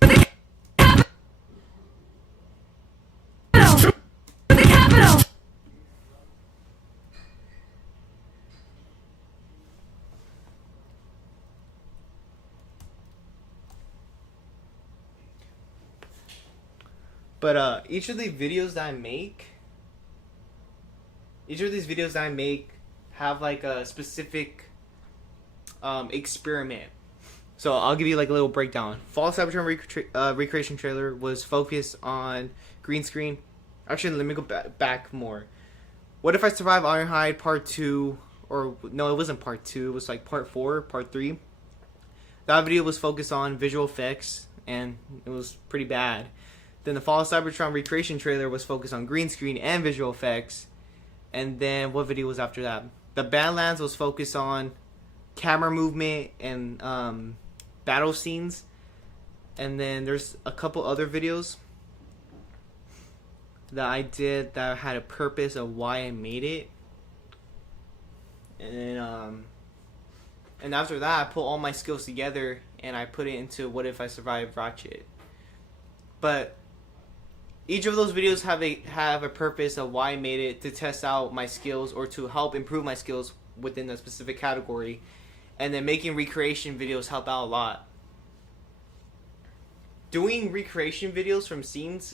But each of these videos that I make have like a specific experiment. So I'll give you like a little breakdown. Fall Cybertron recreation trailer was focused on green screen. Actually, let me go back more. What If I Survive Ironhide Part 2, or no, it wasn't Part 2, it was like Part 4, Part 3. That video was focused on visual effects, and it was pretty bad. Then the Fall Cybertron recreation trailer was focused on green screen and visual effects. And then what video was after that? The Badlands was focused on camera movement and battle scenes. And then there's a couple other videos that I did that had a purpose of why I made it. And after that, I put all my skills together and I put it into What If I Survive Ratchet. But each of those videos have a purpose of why I made it, to test out my skills or to help improve my skills within a specific category. And then making recreation videos help out a lot. Doing recreation videos from scenes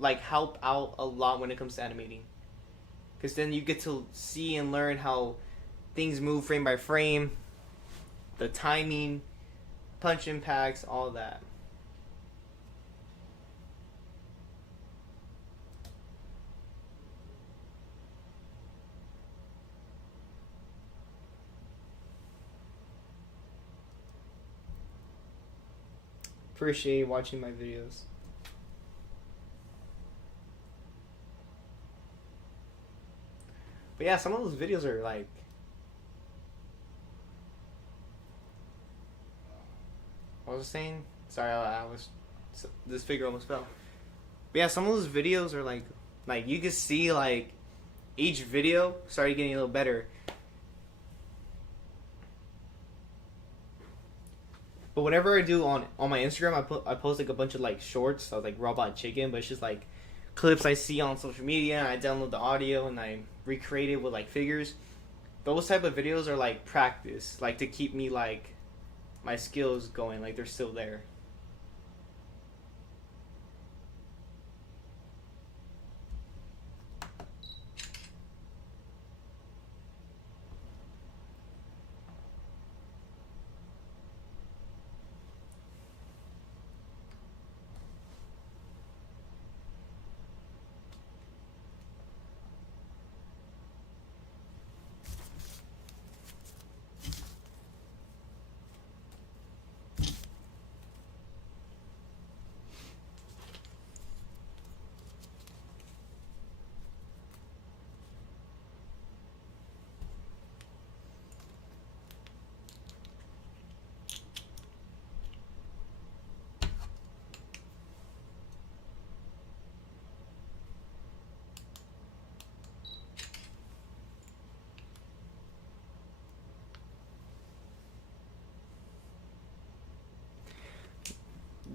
like help out a lot when it comes to animating. Because then you get to see and learn how things move frame by frame, the timing, punch impacts, all that. Appreciate watching my videos. But yeah, some of those videos are like was saying? Sorry, I was. This figure almost fell. But yeah, some of those videos are like you can see like each video started getting a little better. But whenever I do on my Instagram, I post like a bunch of like shorts of like robot chicken, but it's just like clips I see on social media. And I download the audio and I recreate it with like figures. Those type of videos are like practice, like to keep me like my skills going, like they're still there.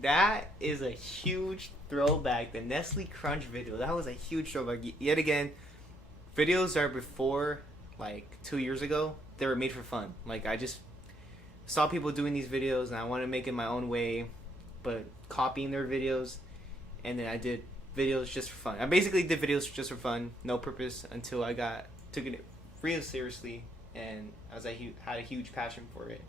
That is a huge throwback. The Nestle Crunch video. That was a huge throwback. Yet again, videos are before like 2 years ago. They were made for fun. Like I just saw people doing these videos and I wanted to make it my own way, but copying their videos, and then I did videos just for fun. I basically did videos just for fun, no purpose, until I took it real seriously, and as I had a huge passion for it.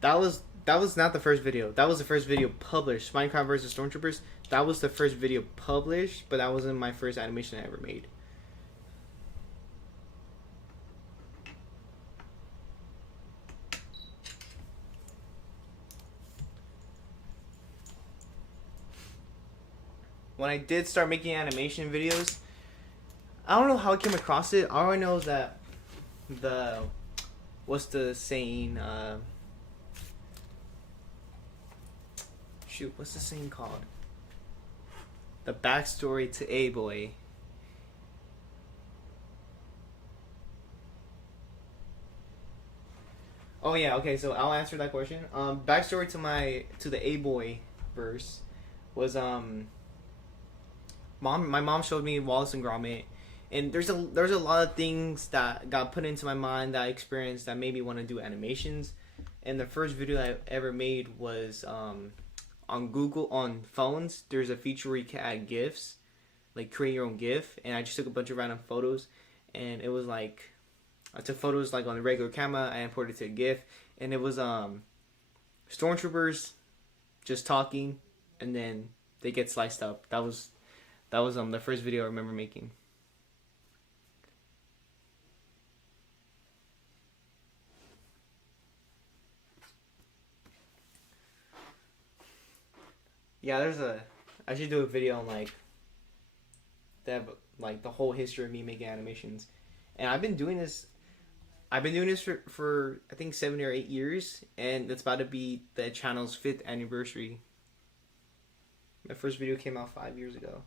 That was not the first video. That was the first video published. Minecraft versus Stormtroopers. That was the first video published, but that wasn't my first animation I ever made. When I did start making animation videos, I don't know how I came across it. All I know is that the what's the saying? Shoot, what's the saying called? The backstory to A-Boy. Oh yeah, okay, so I'll answer that question. Backstory to the A-Boy verse was my mom showed me Wallace and Gromit, and there's a lot of things that got put into my mind that I experienced that made me want to do animations. And the first video I ever made was on Google on phones. There's a feature where you can add GIFs, like create your own GIF, and I just took a bunch of random photos, and it was like I took photos like on the regular camera, I imported it to a GIF, and it was stormtroopers just talking, and then they get sliced up. That was the first video I remember making. Yeah, I should do a video on like the whole history of me making animations. And I've been doing this for I think 7 or 8 years, and it's about to be the channel's 5th anniversary. My first video came out 5 years ago.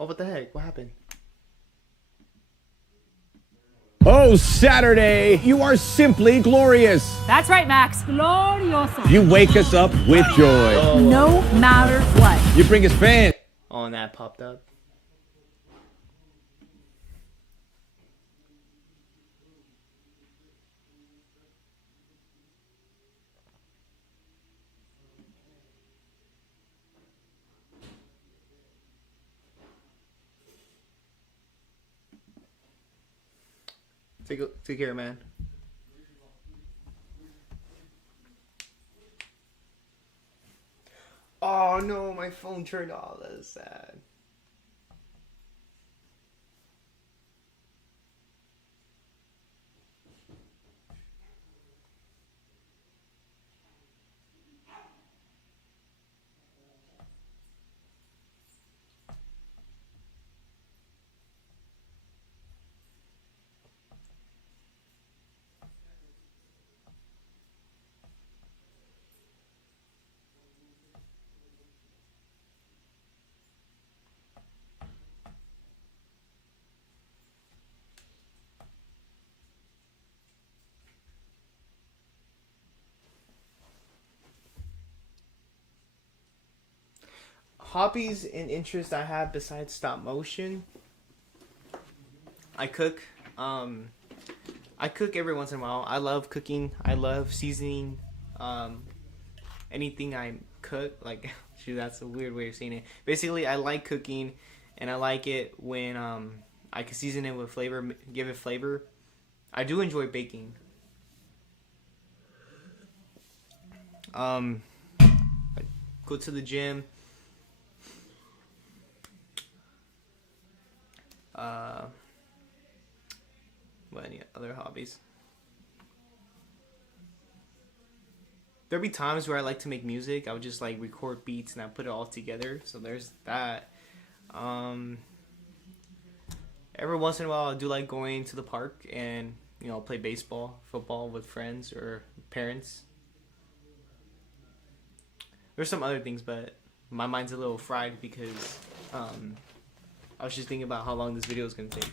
Oh, what the heck? What happened? Oh, Saturday, you are simply glorious. That's right, Max. Glorioso. You wake us up with joy. No matter what. You bring us fans. Oh, and that popped up. Take care, man. Oh no, my phone turned off. That is sad. Hobbies and interests I have besides stop motion. I cook. I cook every once in a while. I love cooking. I love seasoning. Anything I cook, like, shoot, that's a weird way of saying it. Basically, I like cooking, and I like it when I can season it with flavor, give it flavor. I do enjoy baking. I go to the gym. What any other hobbies? There'll be times where I like to make music. I would just like record beats and I put it all together. So there's that. Every once in a while, I do like going to the park and play baseball, football with friends or parents. There's some other things, but my mind's a little fried because I was just thinking about how long this video is gonna take.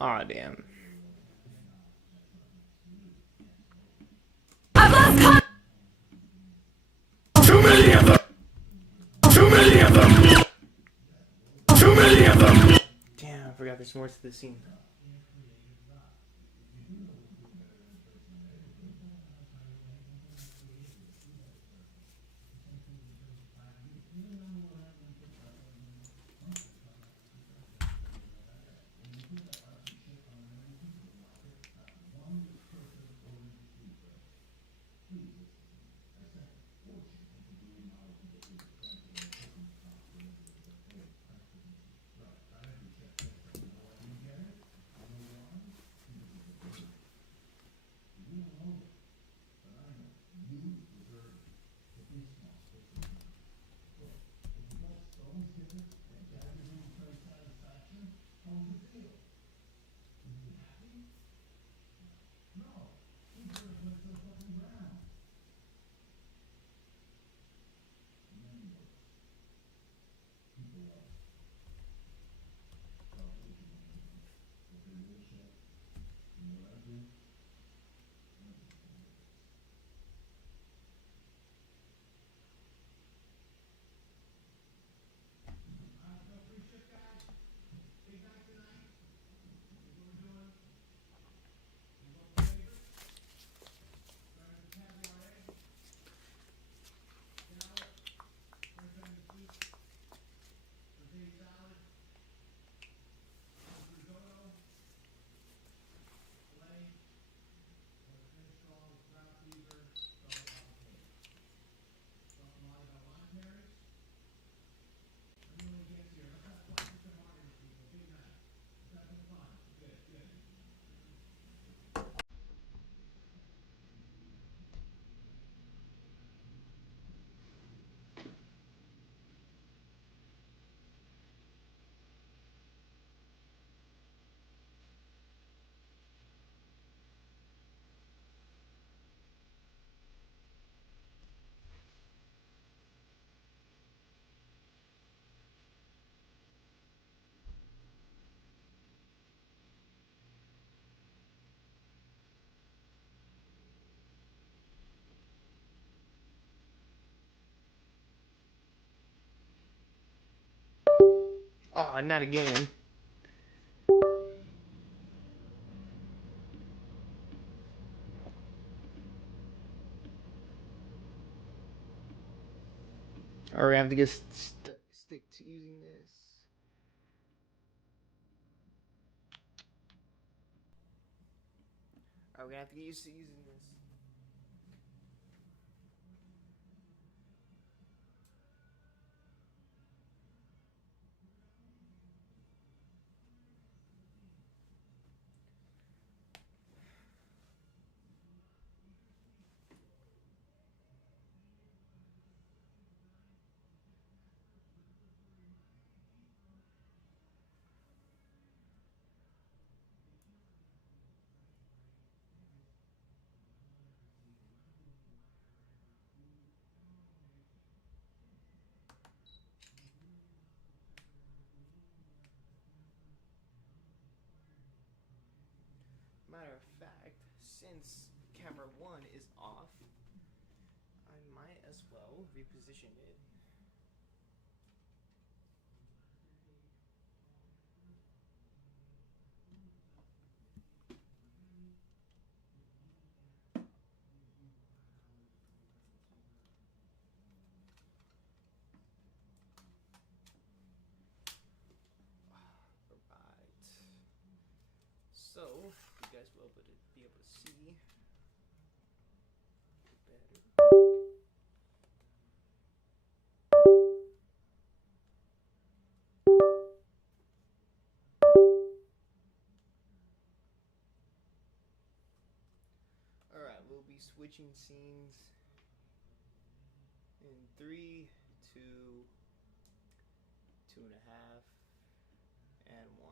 Aw, damn. Too many of them! Too many of them! Too many of them! Damn, I forgot there's more to the scene. Oh, not again. Or I have to get stick to using this. Alright, we're gonna have to get used to using this. Matter of fact, since camera 1 is off, I might as well reposition it. Alright. So, you guys will be able to see better. Alright, we'll be switching scenes in 3, 2, 2.5, and 1.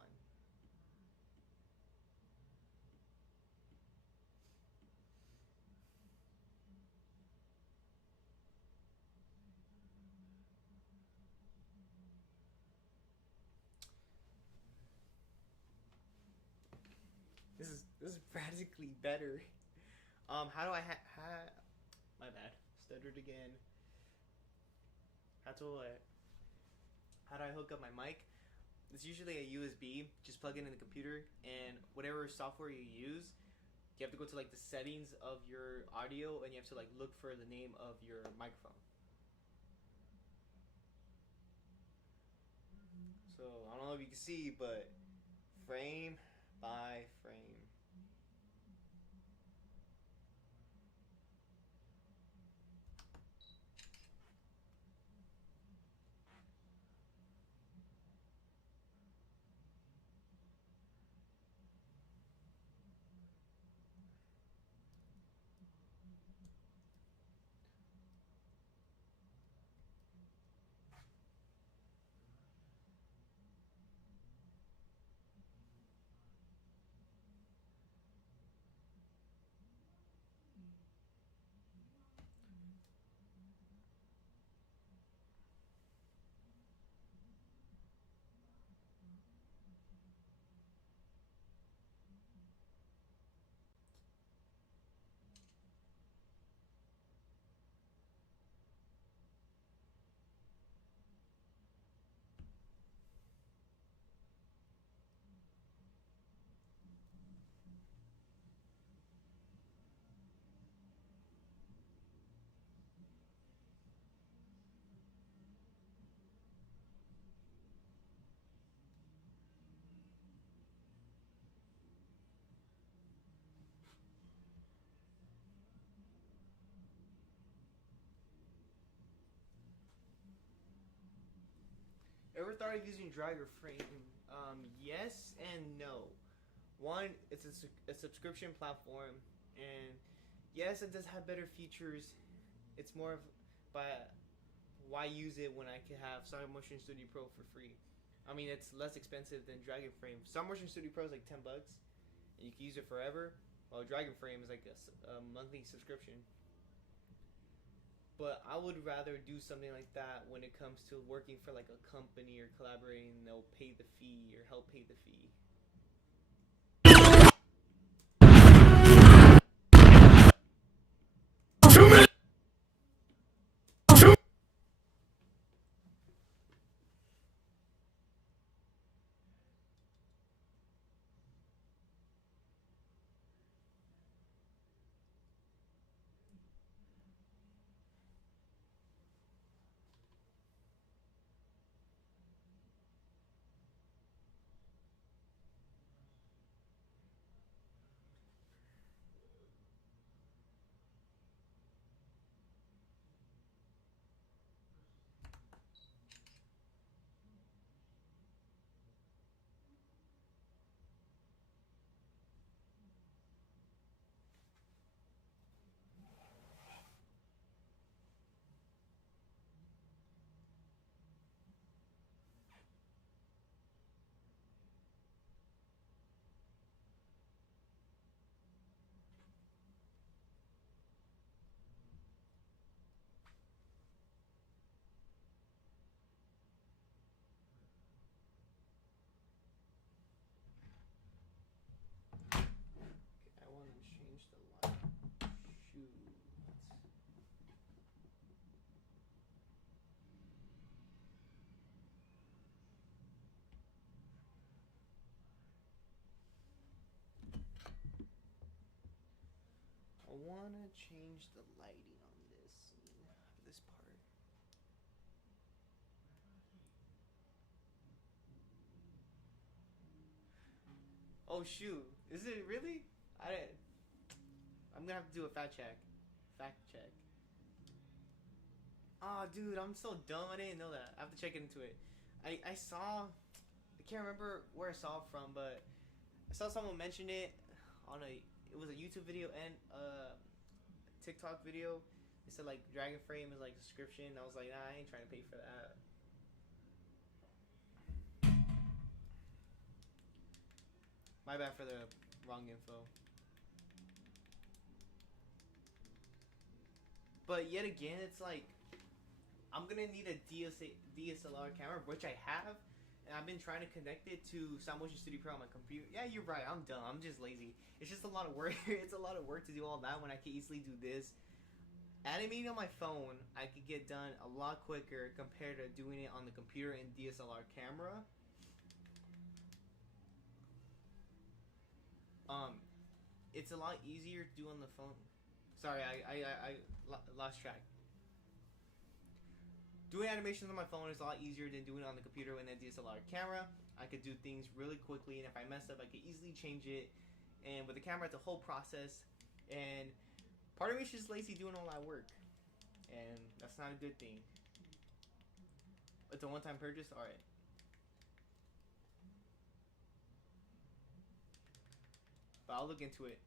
This is practically better. How do I my bad, stuttered again. How do I hook up my mic? It's usually a USB. Just plug it in the computer, and whatever software you use, you have to go to like the settings of your audio, and you have to like look for the name of your microphone. So I don't know if you can see, but frame by frame. Ever thought of using drag or frame? Yes and no. One, it's a subscription platform, and yes, it does have better features. It's more of, but why use it when I could have Sonic Motion Studio Pro for free? I mean, it's less expensive than Dragon Frame. Sonic Motion Studio Pro is like $10, and you can use it forever. While Dragon Frame is like a monthly subscription. But I would rather do something like that when it comes to working for like a company or collaborating. They'll pay the fee or help pay the fee. wanna change the lighting on this scene, this part. Oh shoot! Is it really? I'm gonna have to do a fact check. Fact check. Oh, dude, I'm so dumb. I didn't know that. I have to check into it. I saw. I can't remember where I saw it from, but I saw someone mention it on a. It was a YouTube video and a TikTok video. They said like Dragon Frame is like subscription. I was like, nah, I ain't trying to pay for that. My bad for the wrong info. But yet again, it's like I'm gonna need a DSLR camera, which I have, and I've been trying to connect it to Soundmotion Studio Pro on my computer. Yeah, you're right. I'm dumb. I'm just lazy. It's just a lot of work. It's a lot of work to do all that when I can easily do this. Animating on my phone, I could get done a lot quicker compared to doing it on the computer and DSLR camera. It's a lot easier to do on the phone. Sorry, I lost track. Doing animations on my phone is a lot easier than doing it on the computer with a DSLR camera. I could do things really quickly, and if I mess up, I could easily change it. And with the camera, it's a whole process. And part of me is just lazy doing all that work, and that's not a good thing. It's a one-time purchase. All right. But I'll look into it.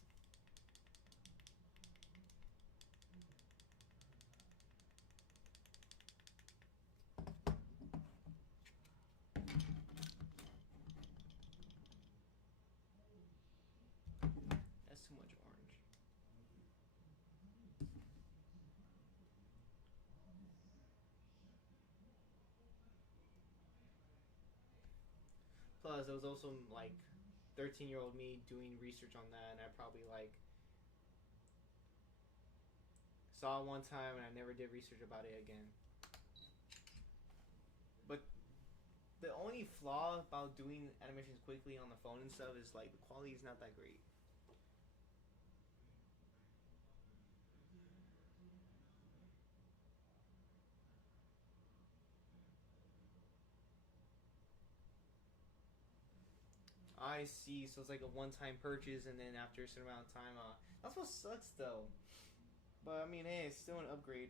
That's too much orange. Plus, there was also like 13-year-old me doing research on that, and I probably like saw it one time and I never did research about it again. But the only flaw about doing animations quickly on the phone and stuff is like the quality is not that great. I see, so it's like a one-time purchase, and then after a certain amount of time, that's what sucks though. But I mean, hey, it's still an upgrade.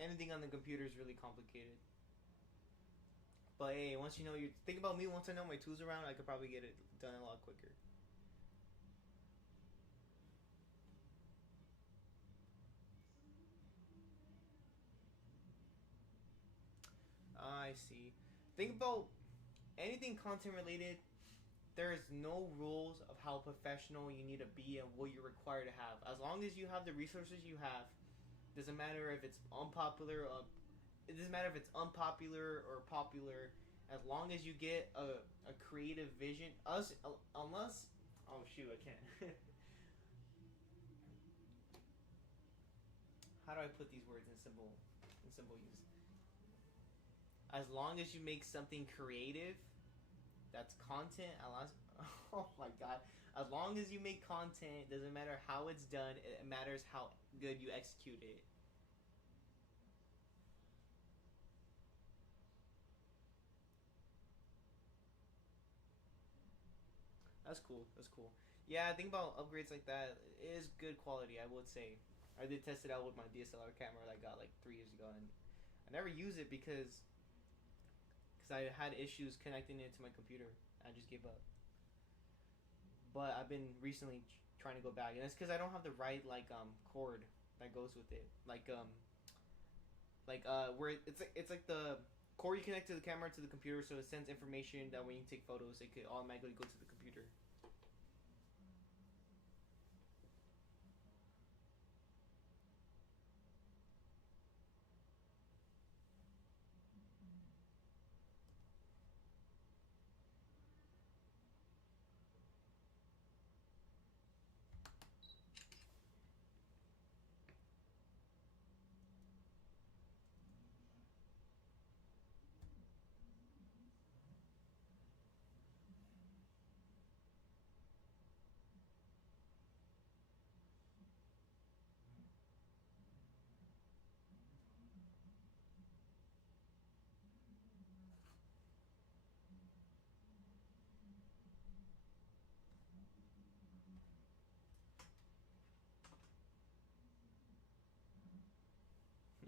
Anything on the computer is really complicated. But hey, once you know your think about me, once I know my tools around, I could probably get it done a lot quicker. I see. Think about anything content related. There's no rules of how professional you need to be and what you're required to have. As long as you have the resources you have, doesn't matter if it's unpopular. It doesn't matter if it's unpopular or popular. As long as you get a creative vision, unless oh shoot, I can't. How do I put these words in simple use? As long as you make something creative, that's content. Oh my god! As long as you make content, doesn't matter how it's done. It matters how good you execute it. That's cool. That's cool. Yeah, think about upgrades like that. It is good quality, I would say. I did test it out with my DSLR camera that I got like 3 years ago, and I never use it because I had issues connecting it to my computer. I just gave up. But I've been recently trying to go back, and it's because I don't have the right cord that goes with it, like like where it's like the cord you connect to the camera to the computer, so it sends information that when you take photos, it could automatically go to the computer.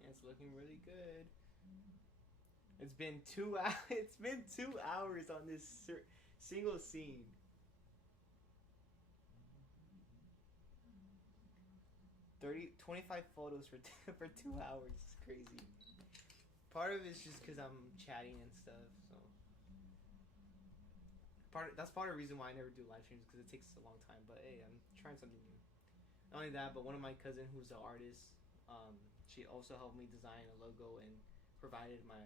Yeah, it's looking really good. It's been 2 hours. It's been 2 hours on this single scene. 25 photos for for 2 hours. It's crazy. Part of it's just because I'm chatting and stuff. So that's part of the reason why I never do live streams, because it takes a long time. But hey, I'm trying something new. Not only that, but one of my cousin who's an artist, she also helped me design a logo and provided my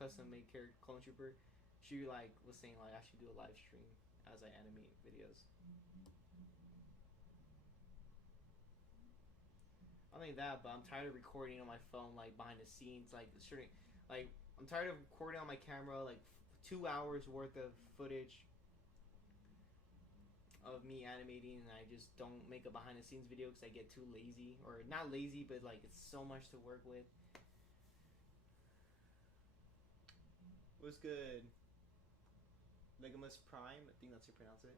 custom made character clone trooper. She like was saying like I should do a live stream as I animate videos. Not only that, but I'm tired of recording on my phone like behind the scenes, like shooting. Like I'm tired of recording on my camera like 2 hours worth of footage of me animating, and I just don't make a behind the scenes video because I get too lazy, or not lazy, but like it's so much to work with. What's good? Legamus Prime, I think that's how you pronounce it.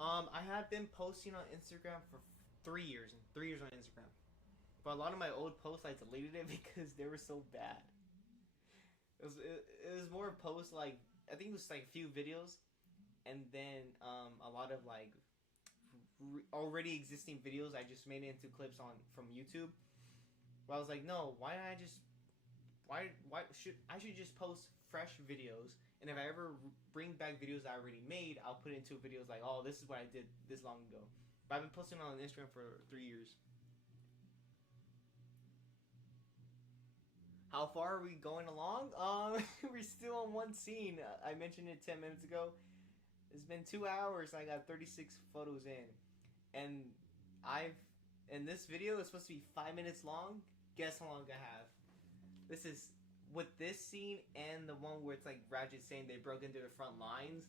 I have been posting on Instagram for 3 years. 3 years on Instagram. But a lot of my old posts, I deleted it because they were so bad. It was more posts like, I think it was like a few videos, and then a lot of like already existing videos I just made it into clips on from YouTube. Where I was like, no, why don't I just why should I should just post fresh videos, and if I ever bring back videos I already made, I'll put it into videos like, oh, this is what I did this long ago. But I've been posting on Instagram for 3 years. How far are we going along? We're still on one scene. I mentioned it 10 minutes ago. It's been 2 hours. And I got 36 photos in, and and this video is supposed to be 5 minutes long. Guess how long I have? This is with this scene and the one where it's like Ratchet saying they broke into the front lines.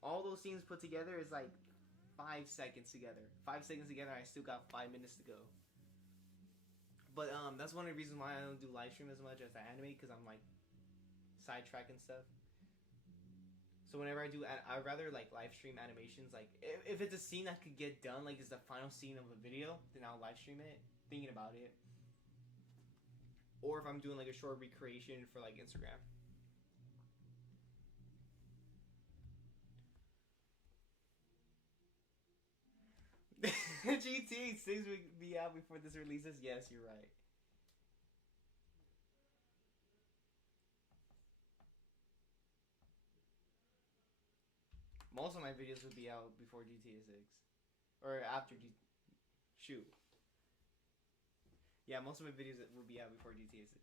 All those scenes put together is like 5 seconds together. 5 seconds together. I still got 5 minutes to go. But that's one of the reasons why I don't do live stream as much as I animate, because I'm like sidetracking stuff. So whenever I do, I'd rather like live stream animations. Like if it's a scene that could get done, like it's the final scene of a video, then I'll live stream it, thinking about it. Or if I'm doing like a short recreation for like Instagram. GTA 6 will be out before this releases. Yes, you're right. Most of my videos will be out before GTA 6. Or after shoot. Yeah, most of my videos will be out before GTA 6.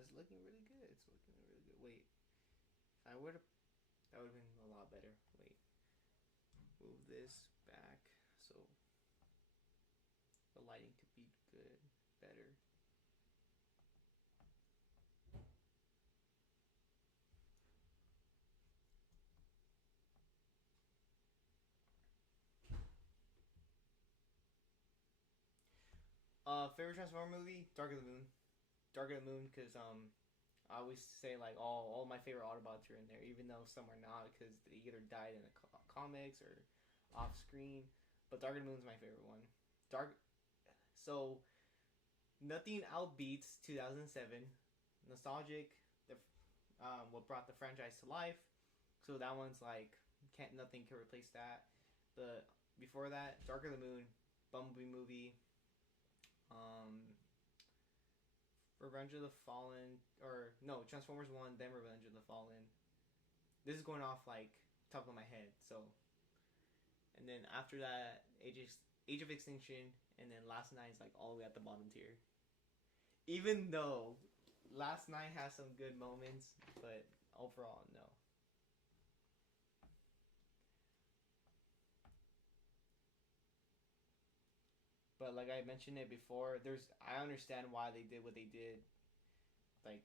It's looking really good. It's looking really good. Wait, if I would have, that would have been a lot better. Wait. move this back so the lighting could be good, better. Favorite Transformer movie? Dark of the Moon. Dark of the Moon, because I always say like all my favorite Autobots are in there, even though some are not because they either died in the comics or off screen. But Dark of the Moon is my favorite one. So nothing outbeats 2007. Nostalgic. What brought the franchise to life. So that one's like nothing can replace that. But before that, Dark of the Moon, Bumblebee movie. Revenge of the Fallen, or no, Transformers 1, then Revenge of the Fallen. This is going off like top of my head, so. And then after that, Age of Extinction, and then Last Night is like all the way at the bottom tier. Even though Last Night has some good moments, but overall, no. But like I mentioned it before, I understand why they did what they did, like,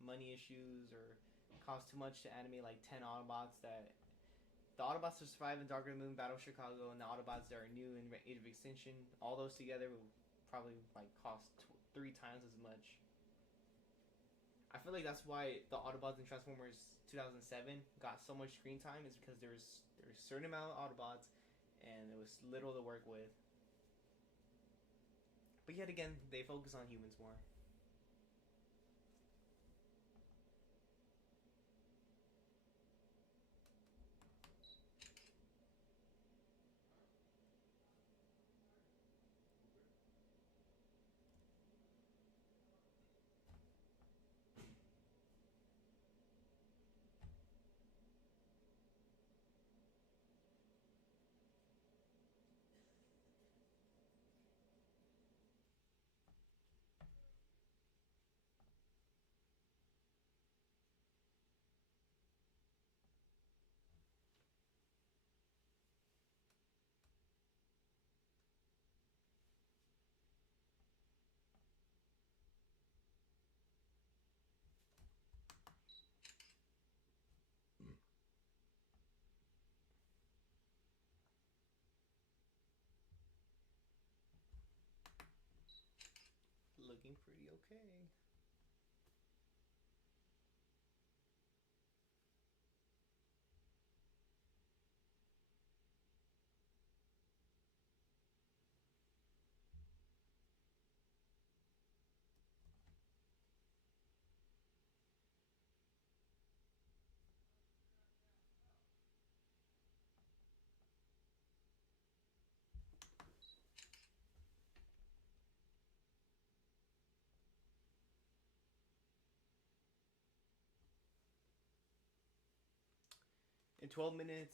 money issues or cost too much to animate like 10 Autobots. That the Autobots that survive in Dark of the Moon, Battle of Chicago, and the Autobots that are new in Age of Extinction, all those together will probably like cost 3 times as much. I feel like that's why the Autobots in Transformers 2007 got so much screen time, is because there's a certain amount of Autobots and there was little to work with. But yet again, they focus on humans more. Looking pretty okay. In 12 minutes,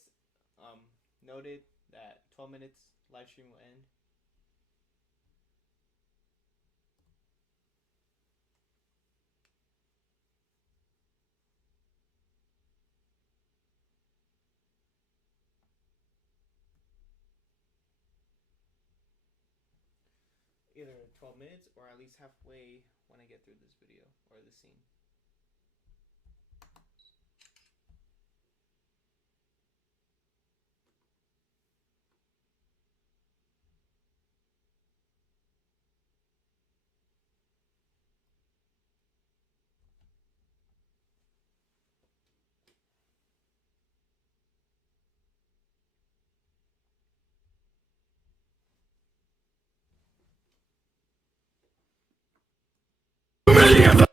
noted that 12 minutes live stream will end. Either 12 minutes or at least halfway when I get through this video or this scene. Too many of them.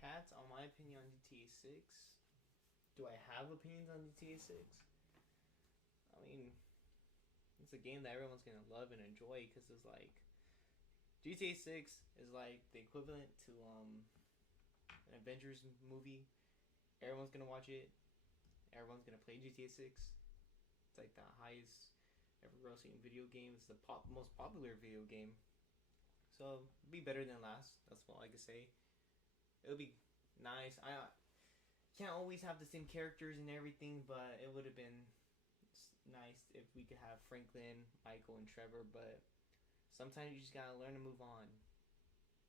Hats on my opinion on GTA 6. Do I have opinions on GTA 6? I mean, It's a game that everyone's gonna love and enjoy because it's like GTA 6 is like the equivalent to an Avengers movie. Everyone's gonna watch it. Everyone's gonna play GTA 6. It's like the highest ever grossing video game. It's the most popular video game. So it'll be better than last. That's all I can say. It'll be nice. I can't always have the same characters and everything, but it would have been nice if we could have Franklin, Michael, and Trevor. But sometimes you just gotta learn to move on.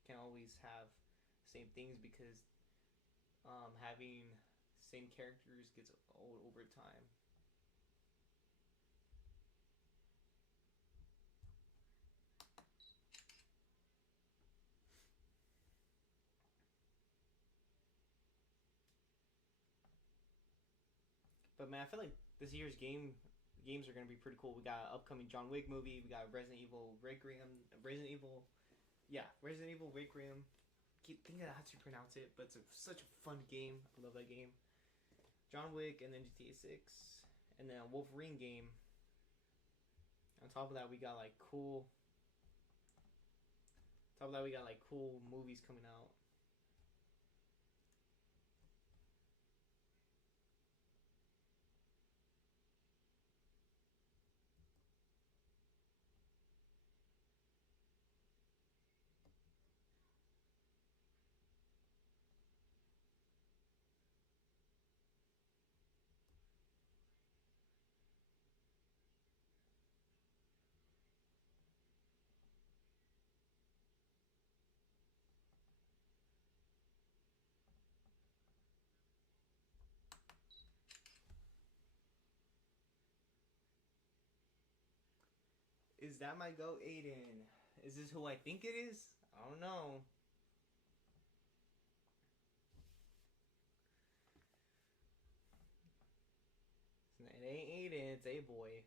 Can't always have same things because having same characters gets old over time. But man, I feel like this year's games are gonna be pretty cool. We got an upcoming John Wick movie. We got Resident Evil Requiem. Resident Evil Requiem. Keep thinking how to pronounce it, but it's such a fun game. I love that game. John Wick, and then GTA 6, and then a Wolverine game. On top of that, we got like cool. On top of that, we got like cool movies coming out. Is that my goat, Aiden? Is this who I think it is? I don't know. It ain't Aiden, it's A-Boy.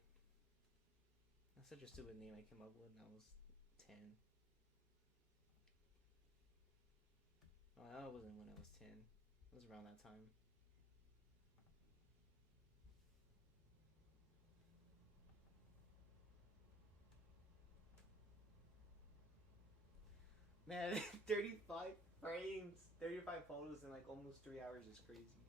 That's such a stupid name I came up with when I was 10. Oh, that wasn't when I was 10. It was around that time. Man, 35 frames, 35 photos in like almost 3 hours is crazy.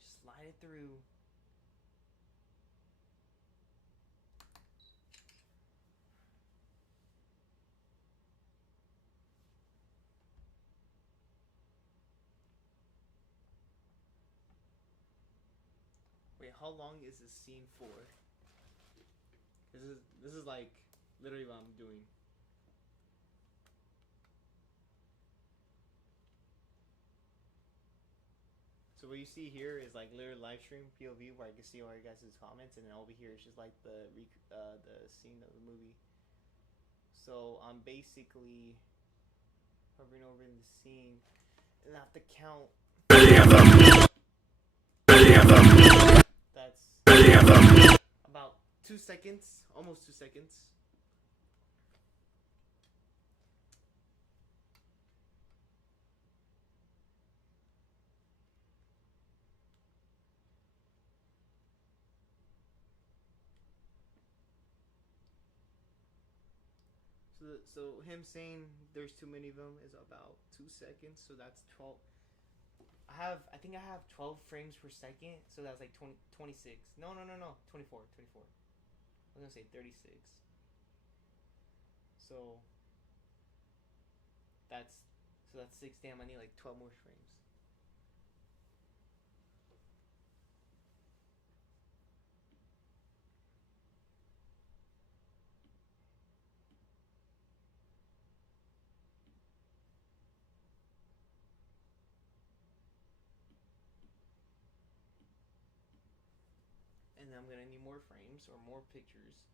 Just slide it through. Wait, how long is this scene for? This is like literally what I'm doing. So what you see here is like literally live stream POV where I can see all your guys' comments, and then over here is just like the scene of the movie. So I'm basically hovering over in the scene, and I have to count. That's about 2 seconds, almost 2 seconds. So him saying there's too many of them is about 2 seconds. So that's 12. I think I have 12 frames per second. So that's like 26. No. 24. I was gonna say 36. So that's 6. Damn, I need like 12 more frames. And then I'm gonna need more frames or more pictures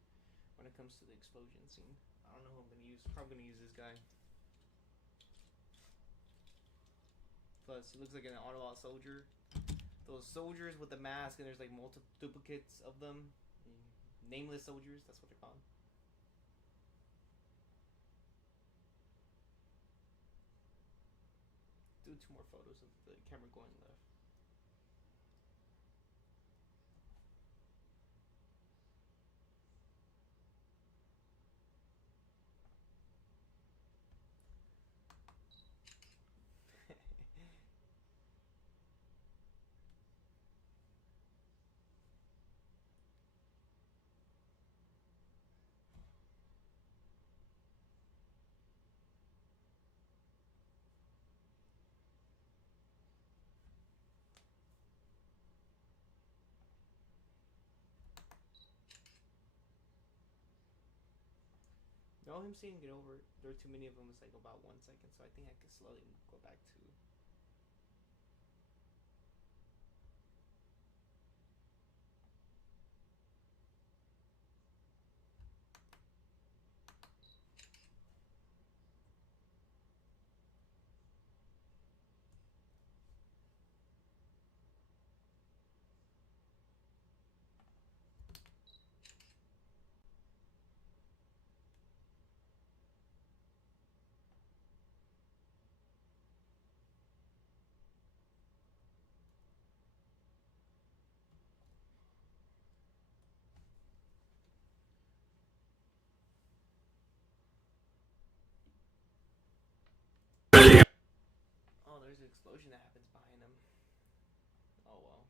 when it comes to the explosion scene. I don't know who I'm gonna use. Probably gonna use this guy. Plus, he looks like an Autobot soldier. Those soldiers with the mask, and there's like multiple duplicates of them. Nameless soldiers, that's what they're called. Dude, do 2 more photos of the camera going left. No, him saying get over it. There are too many of them. It's like about 1 second, so I think I could slowly go back to. Oh, there's an explosion that happens behind him. Oh well.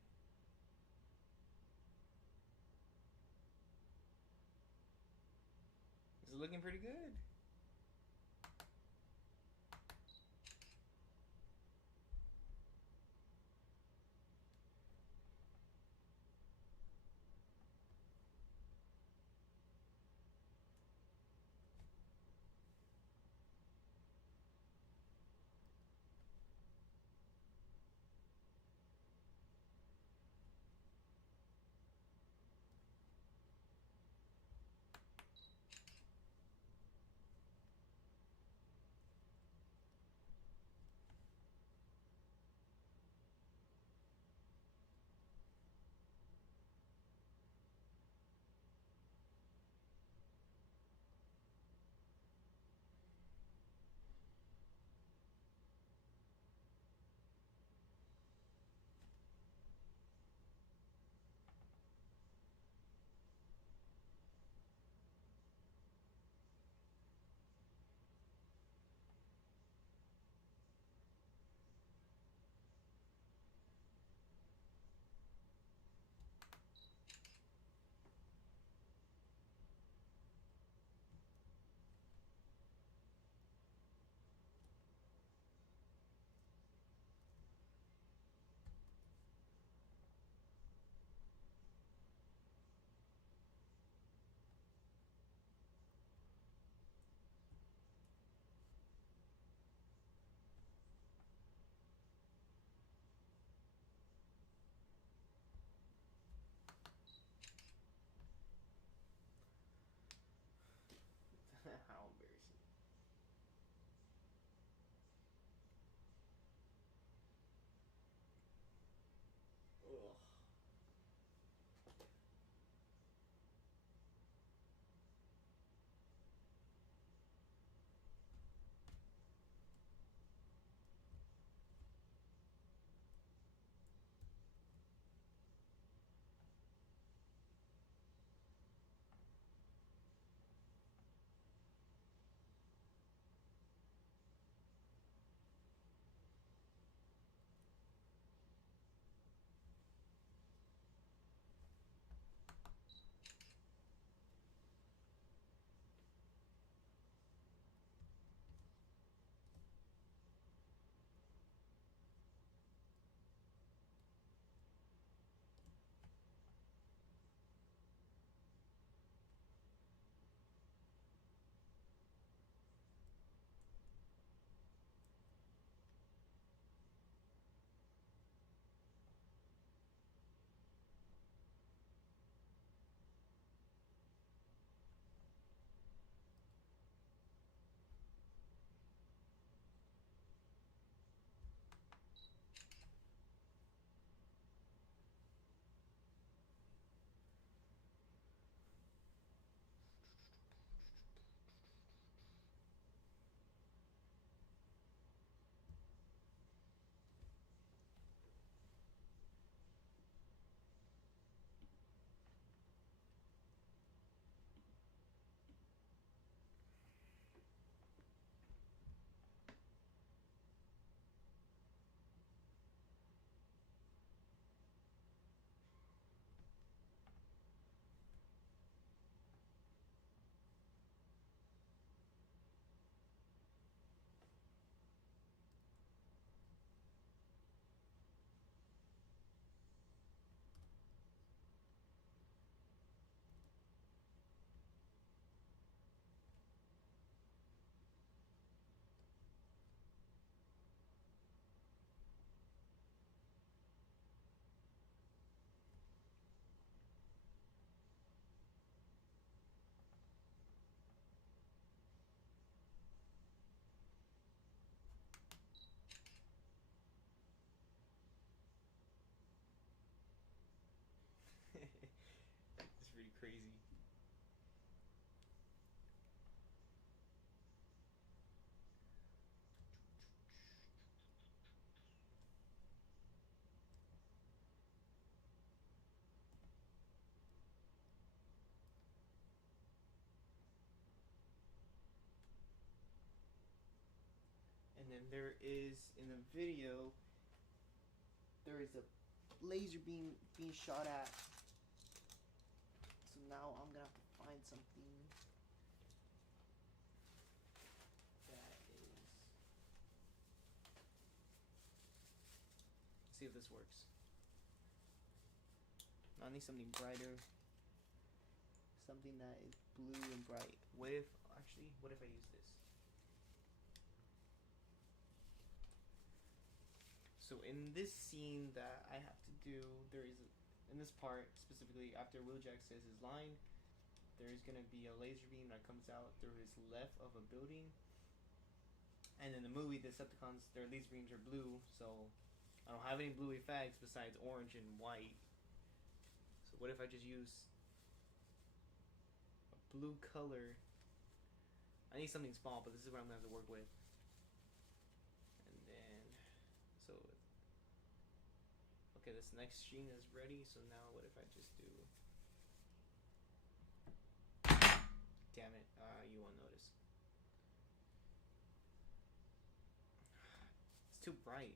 It's looking pretty good. and there is in the video there is a laser beam being shot at. So now I'm gonna have to find something that is. See if this works. I need something brighter. Something that is blue and bright. What if I use this? So in this scene that I have to do, there is in this part specifically after Wheeljack says his line, there is gonna be a laser beam that comes out through his left of a building. And in the movie, the Decepticons, their laser beams are blue, so I don't have any blue effects besides orange and white. So what if I just use a blue color? I need something small, but this is what I'm gonna have to work with. And then, so, okay, this next scene is ready. So now, what if I just do? Damn it! You won't notice. It's too bright.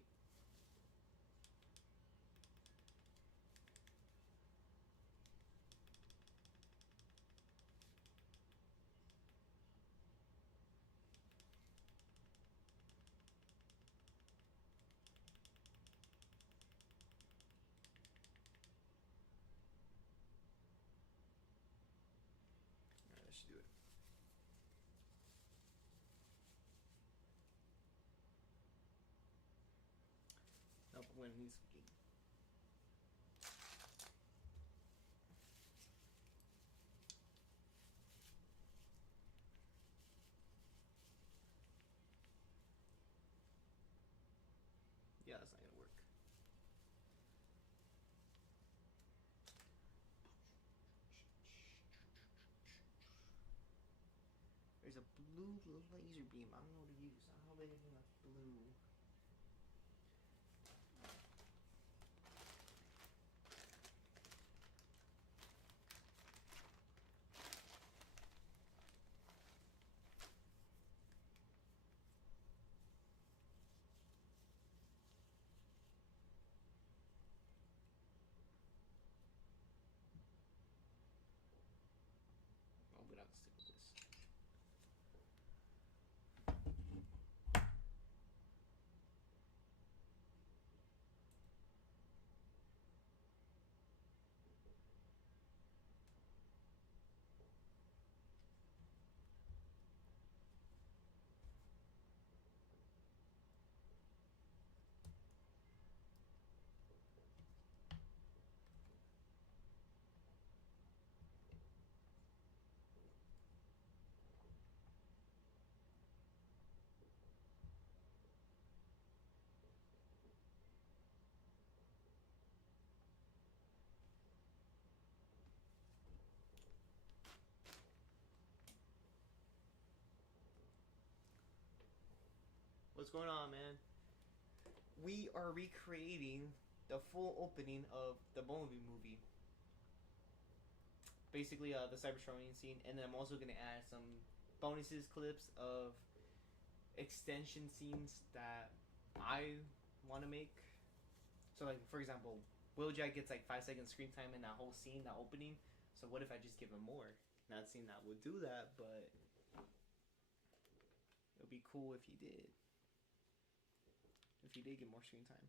Alright, that should do it. Nope, I'm gonna need some game. Yeah, that's not gonna work. There's a blue laser beam. I don't know what to use. I don't have anything that's blue. I'm gonna have to stick with this. What's going on, man? We are recreating the full opening of the Bumblebee movie. Basically, the Cybertronian scene, and then I'm also gonna add some bonuses, clips of extension scenes that I want to make. So, like for example, Wheeljack gets like 5 seconds screen time in that whole scene, that opening. So what if I just give him more? Not saying that would do that, but it would be cool if he did. If he did get more screen time.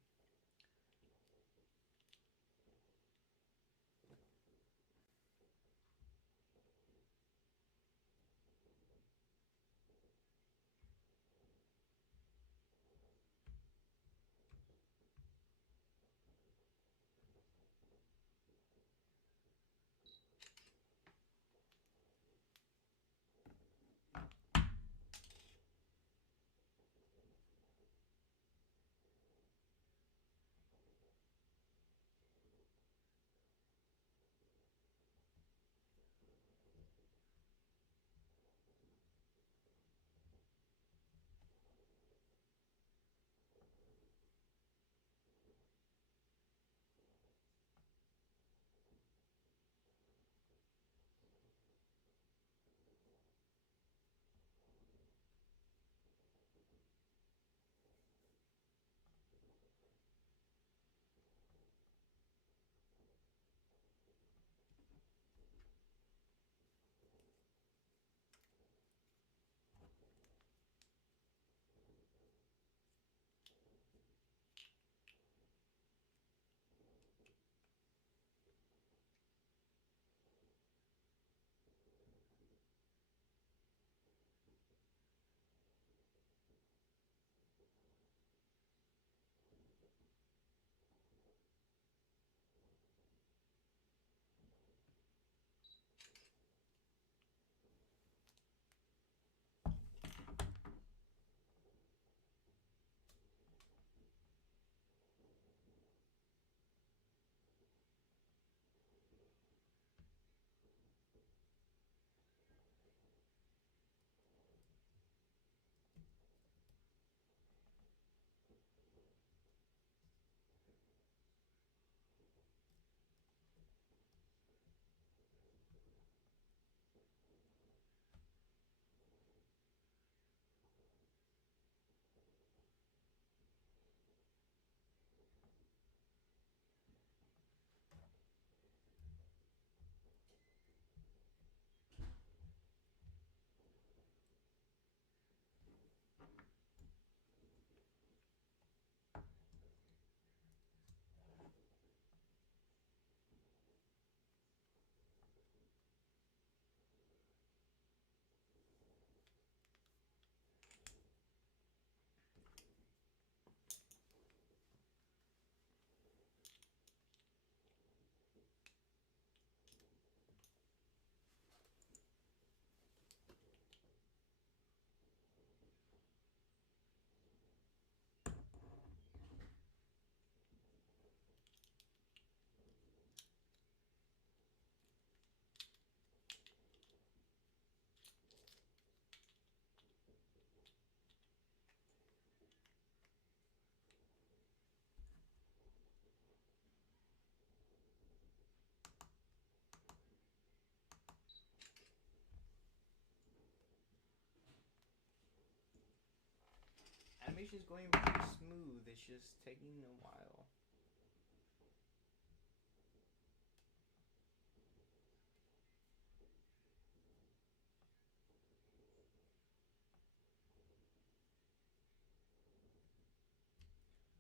animation is going pretty smooth. It's just taking a while.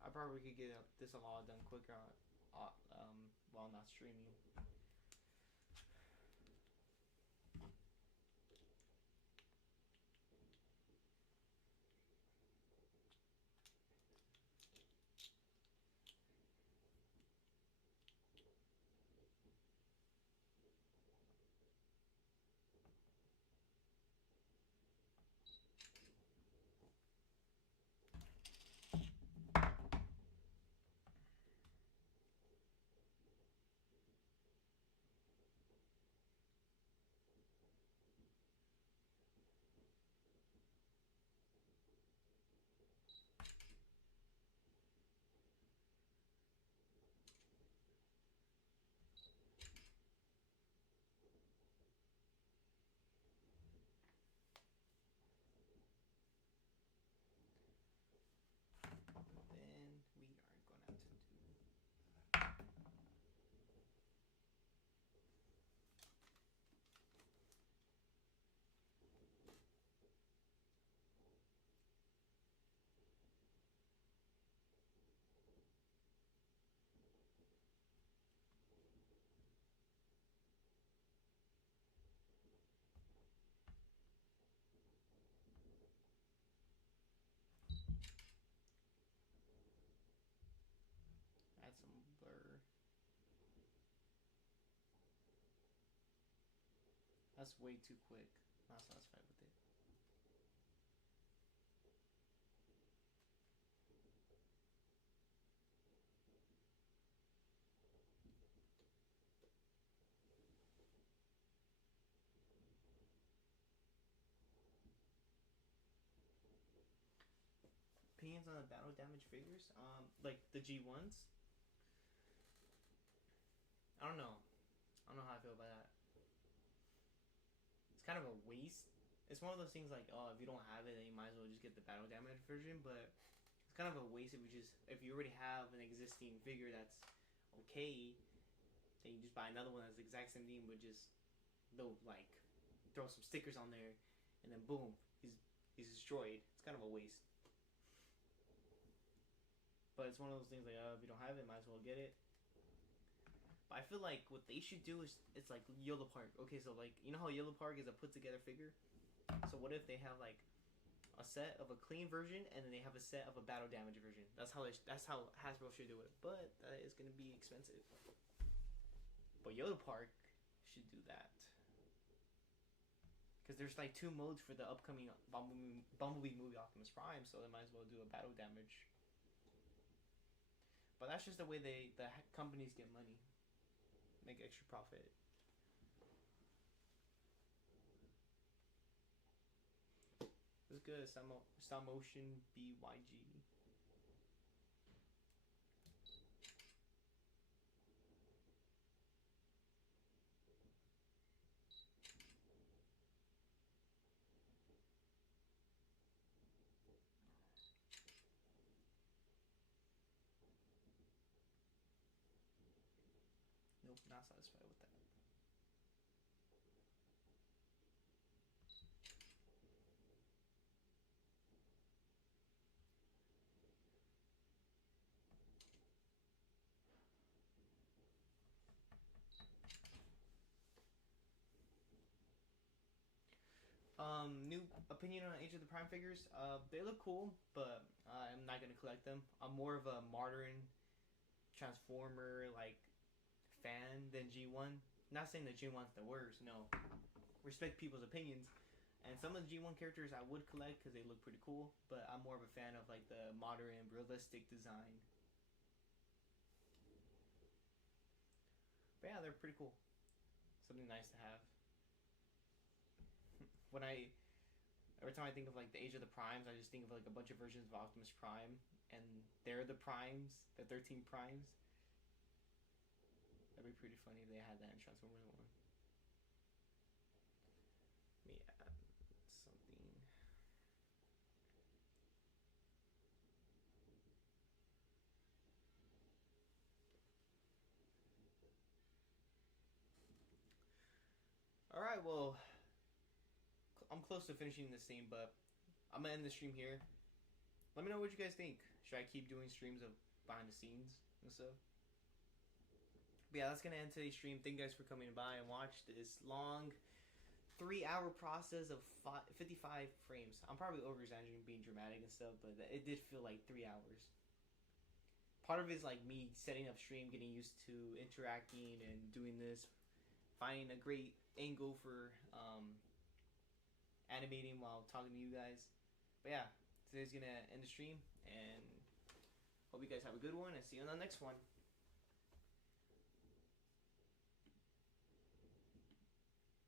I probably could get this a lot done quicker while not streaming. Then we are gonna have to do. Add some blur. That's way too quick. Not satisfied with it. Opinions on the battle damage figures? Like the G1s? I don't know. I don't know how I feel about that. It's kind of a waste. It's one of those things like, oh, if you don't have it, then you might as well just get the battle damage version. But it's kind of a waste if you already have an existing figure that's okay, then you just buy another one that's the exact same thing, but just they'll like throw some stickers on there, and then boom, he's destroyed. It's kind of a waste. But it's one of those things like, if you don't have it, might as well get it. But I feel like what they should do is, it's like Yellow Park. Okay, so like, you know how Yellow Park is a put together figure? So what if they have like a set of a clean version, and then they have a set of a battle damage version? That's how Hasbro should do it. But that is gonna be expensive. But Yellow Park should do that. Because there's like 2 modes for the upcoming Bumblebee movie Optimus Prime, so they might as well do a battle damage. But that's just the way the companies get money. Make extra profit. This is good. Stop motion BYG. Nope, not satisfied with that. New opinion on Age of the Prime figures. They look cool, but I'm not gonna collect them. I'm more of a modern Transformer like fan than G1. Not saying that G1's the worst. No, respect people's opinions. And some of the G1 characters I would collect because they look pretty cool. But I'm more of a fan of like the modern, realistic design. But yeah, they're pretty cool. Something nice to have. Every time I think of like the Age of the Primes, I just think of like a bunch of versions of Optimus Prime, and they're the Primes, the 13 Primes. That'd be pretty funny if they had that in Transformers 1. Let me add something. right, well, I'm close to finishing this scene, but I'm gonna end the stream here. Let me know what you guys think. Should I keep doing streams of behind the scenes and stuff? But yeah, that's gonna end today's stream. Thank you guys for coming by and watch this long 3-hour process of 55 frames. I'm probably over exaggerating, being dramatic and stuff, but it did feel like 3 hours. Part of it is like me setting up stream, getting used to interacting and doing this, finding a great angle for animating while talking to you guys. But yeah, today's gonna end the stream, and hope you guys have a good one, and see you on the next one.